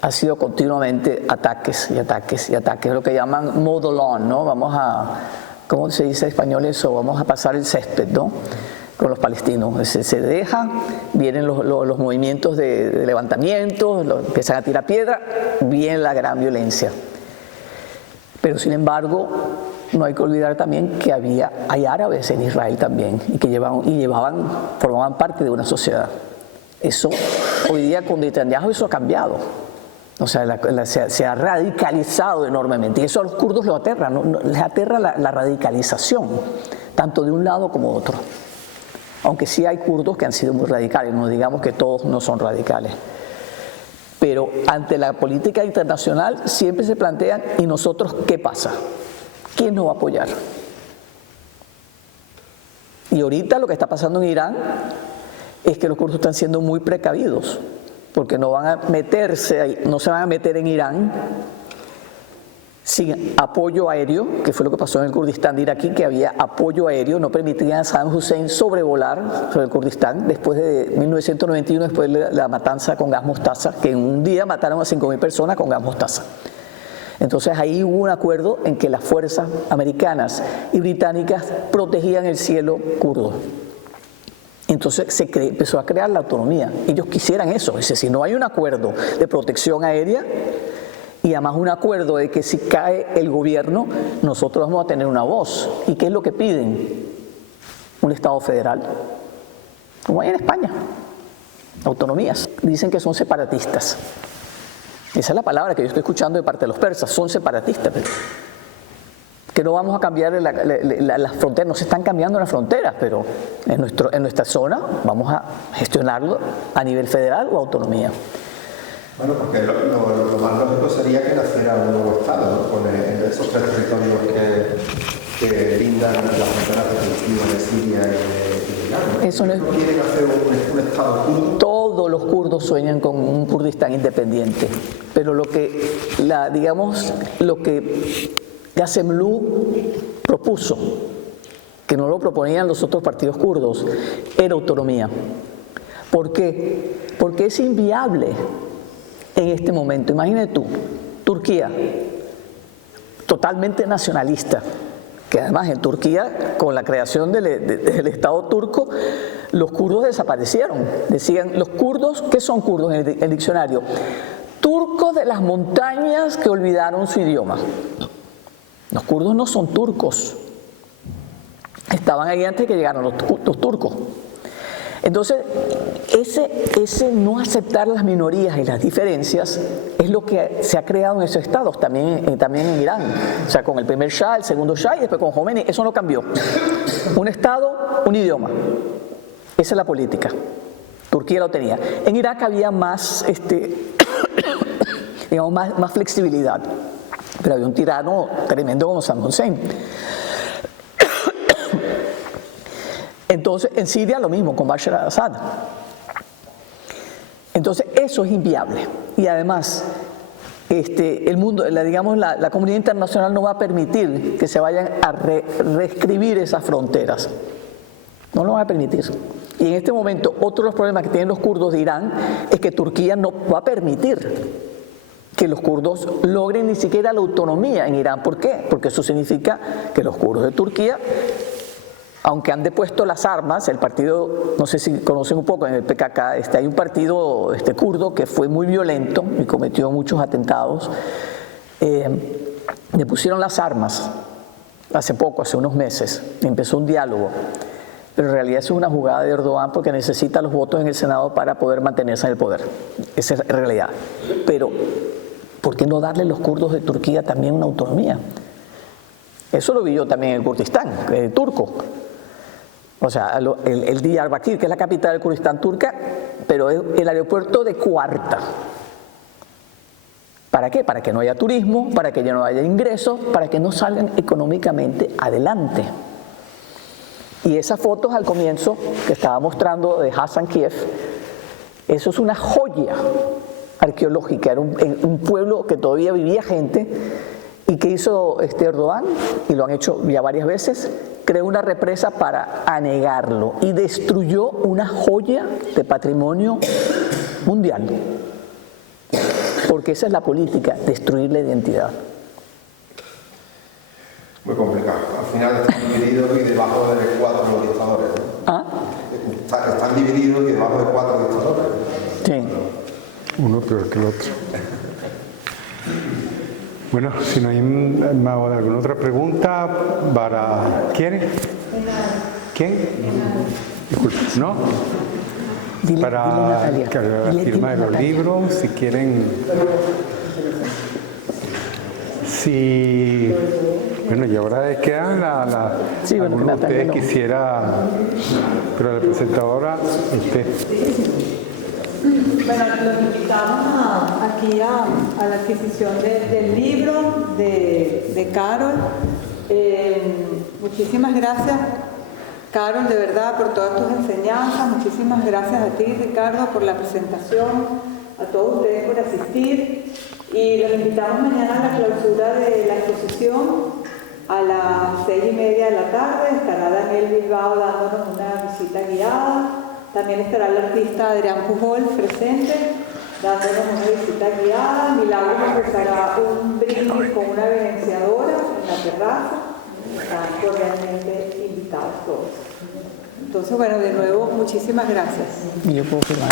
ha sido continuamente ataques y ataques y ataques. Lo que llaman mow the lawn, ¿no? Vamos a... ¿Cómo se dice en español eso? Vamos a pasar el césped, ¿no? Con los palestinos. Se deja, vienen los movimientos de levantamiento, empiezan a tirar piedra, viene la gran violencia. Pero sin embargo, no hay que olvidar también que hay árabes en Israel también y que formaban parte de una sociedad. Eso, hoy día con Netanyahu eso ha cambiado. O sea, se ha radicalizado enormemente y eso a los kurdos les aterra, ¿no? Les aterra la radicalización, tanto de un lado como de otro. Aunque sí hay kurdos que han sido muy radicales, no digamos que todos no son radicales. Pero ante la política internacional siempre se plantean, ¿y nosotros qué pasa? ¿Quién nos va a apoyar? Y ahorita lo que está pasando en Irán es que los kurdos están siendo muy precavidos, porque no se van a meter en Irán sin apoyo aéreo, que fue lo que pasó en el Kurdistán iraquí, que había apoyo aéreo, no permitían a Saddam Hussein sobrevolar sobre el Kurdistán después de 1991, después de la matanza con gas mostaza, que en un día mataron a 5.000 personas con gas mostaza. Entonces ahí hubo un acuerdo en que las fuerzas americanas y británicas protegían el cielo kurdo. Entonces empezó a crear la autonomía. Ellos quisieran eso. Dice, si no hay un acuerdo de protección aérea y además un acuerdo de que si cae el gobierno, nosotros vamos a tener una voz. ¿Y qué es lo que piden? Un Estado federal, como hay en España. Autonomías. Dicen que son separatistas. Esa es la palabra que yo estoy escuchando de parte de los persas. Son separatistas. Que no vamos a cambiar las fronteras, no se están cambiando las fronteras, pero en nuestra zona vamos a gestionarlo a nivel federal o autonomía. Bueno, porque lo más lógico sería que naciera un nuevo Estado, ¿no? Con esos 3 territorios que lindan las fronteras de Siria y de Irán, ¿no? Eso no es... ¿No quieren hacer un Estado kurdo? Todos los kurdos sueñan con un Kurdistán independiente, pero lo que Gazemlú propuso, que no lo proponían los otros partidos kurdos, era autonomía. ¿Por qué? Porque es inviable en este momento. Imagínate tú, Turquía, totalmente nacionalista, que además en Turquía, con la creación del Estado turco, los kurdos desaparecieron. Decían, los kurdos, ¿qué son kurdos en el diccionario? Turcos de las montañas que olvidaron su idioma. Los kurdos no son turcos. Estaban ahí antes de que llegaran los turcos. Entonces, ese no aceptar las minorías y las diferencias es lo que se ha creado en esos estados, también en Irán. O sea, con el primer Shah, el segundo Shah y después con Khomeini, eso no cambió. Un estado, un idioma. Esa es la política. Turquía lo tenía. En Irak había más, más flexibilidad. Pero había un tirano tremendo como Saddam Hussein. Entonces, en Siria lo mismo, con Bashar al-Assad. Entonces, eso es inviable. Y además, el mundo, la comunidad internacional no va a permitir que se vayan a reescribir esas fronteras. No lo va a permitir. Y en este momento, otro de los problemas que tienen los kurdos de Irán es que Turquía no va a permitir que los kurdos logren ni siquiera la autonomía en Irán. ¿Por qué? Porque eso significa que los kurdos de Turquía, aunque han depuesto las armas, el partido, no sé si conocen un poco, en el PKK, hay un partido kurdo que fue muy violento y cometió muchos atentados, le pusieron las armas hace poco, hace unos meses, empezó un diálogo, pero en realidad es una jugada de Erdogan porque necesita los votos en el Senado para poder mantenerse en el poder. Esa es la realidad. Pero, ¿por qué no darle a los kurdos de Turquía también una autonomía? Eso lo vi yo también en el Kurdistán, turco. O sea, el Diyarbakir, que es la capital del Kurdistán turca, pero es el aeropuerto de Cuarta. ¿Para qué? Para que no haya turismo, para que ya no haya ingresos, para que no salgan económicamente adelante. Y esas fotos al comienzo que estaba mostrando de Hasan Kiev, eso es una joya arqueológica. Era un pueblo que todavía vivía gente. ¿Y qué hizo Erdogan? Y lo han hecho ya varias veces. Creó una represa para anegarlo y destruyó una joya de patrimonio mundial. Porque esa es la política, destruir la identidad. Muy complicado. Al final están divididos y debajo de 4 los dictadores, ¿no? ¿Ah? Están divididos y debajo de 4 dictadores. Sí. Uno peor que el otro. Bueno, si no hay alguna otra pregunta para... ¿Quién? Disculpe, ¿no? Dile, Para dile, Natalia. la firma de los libros, si quieren... Si... Bueno, y ahora queda Sí, bueno, alguno de ustedes no. quisiera... Pero la presentadora... Bueno, los invitamos aquí a la adquisición del libro de Carol. Muchísimas gracias, Carol, de verdad, por todas tus enseñanzas. Muchísimas gracias a ti, Ricardo, por la presentación, a todos ustedes por asistir. Y los invitamos mañana a la clausura de la exposición a las 6:30 de la tarde. Estará Daniel Bilbao dándonos una visita guiada. También estará el artista Adrián Pujol presente, dándonos una visita guiada. Milagros empezará un brindis con una venenciadora en la terraza. Están cordialmente invitados todos. Entonces, bueno, de nuevo, muchísimas gracias. Y yo puedo firmar.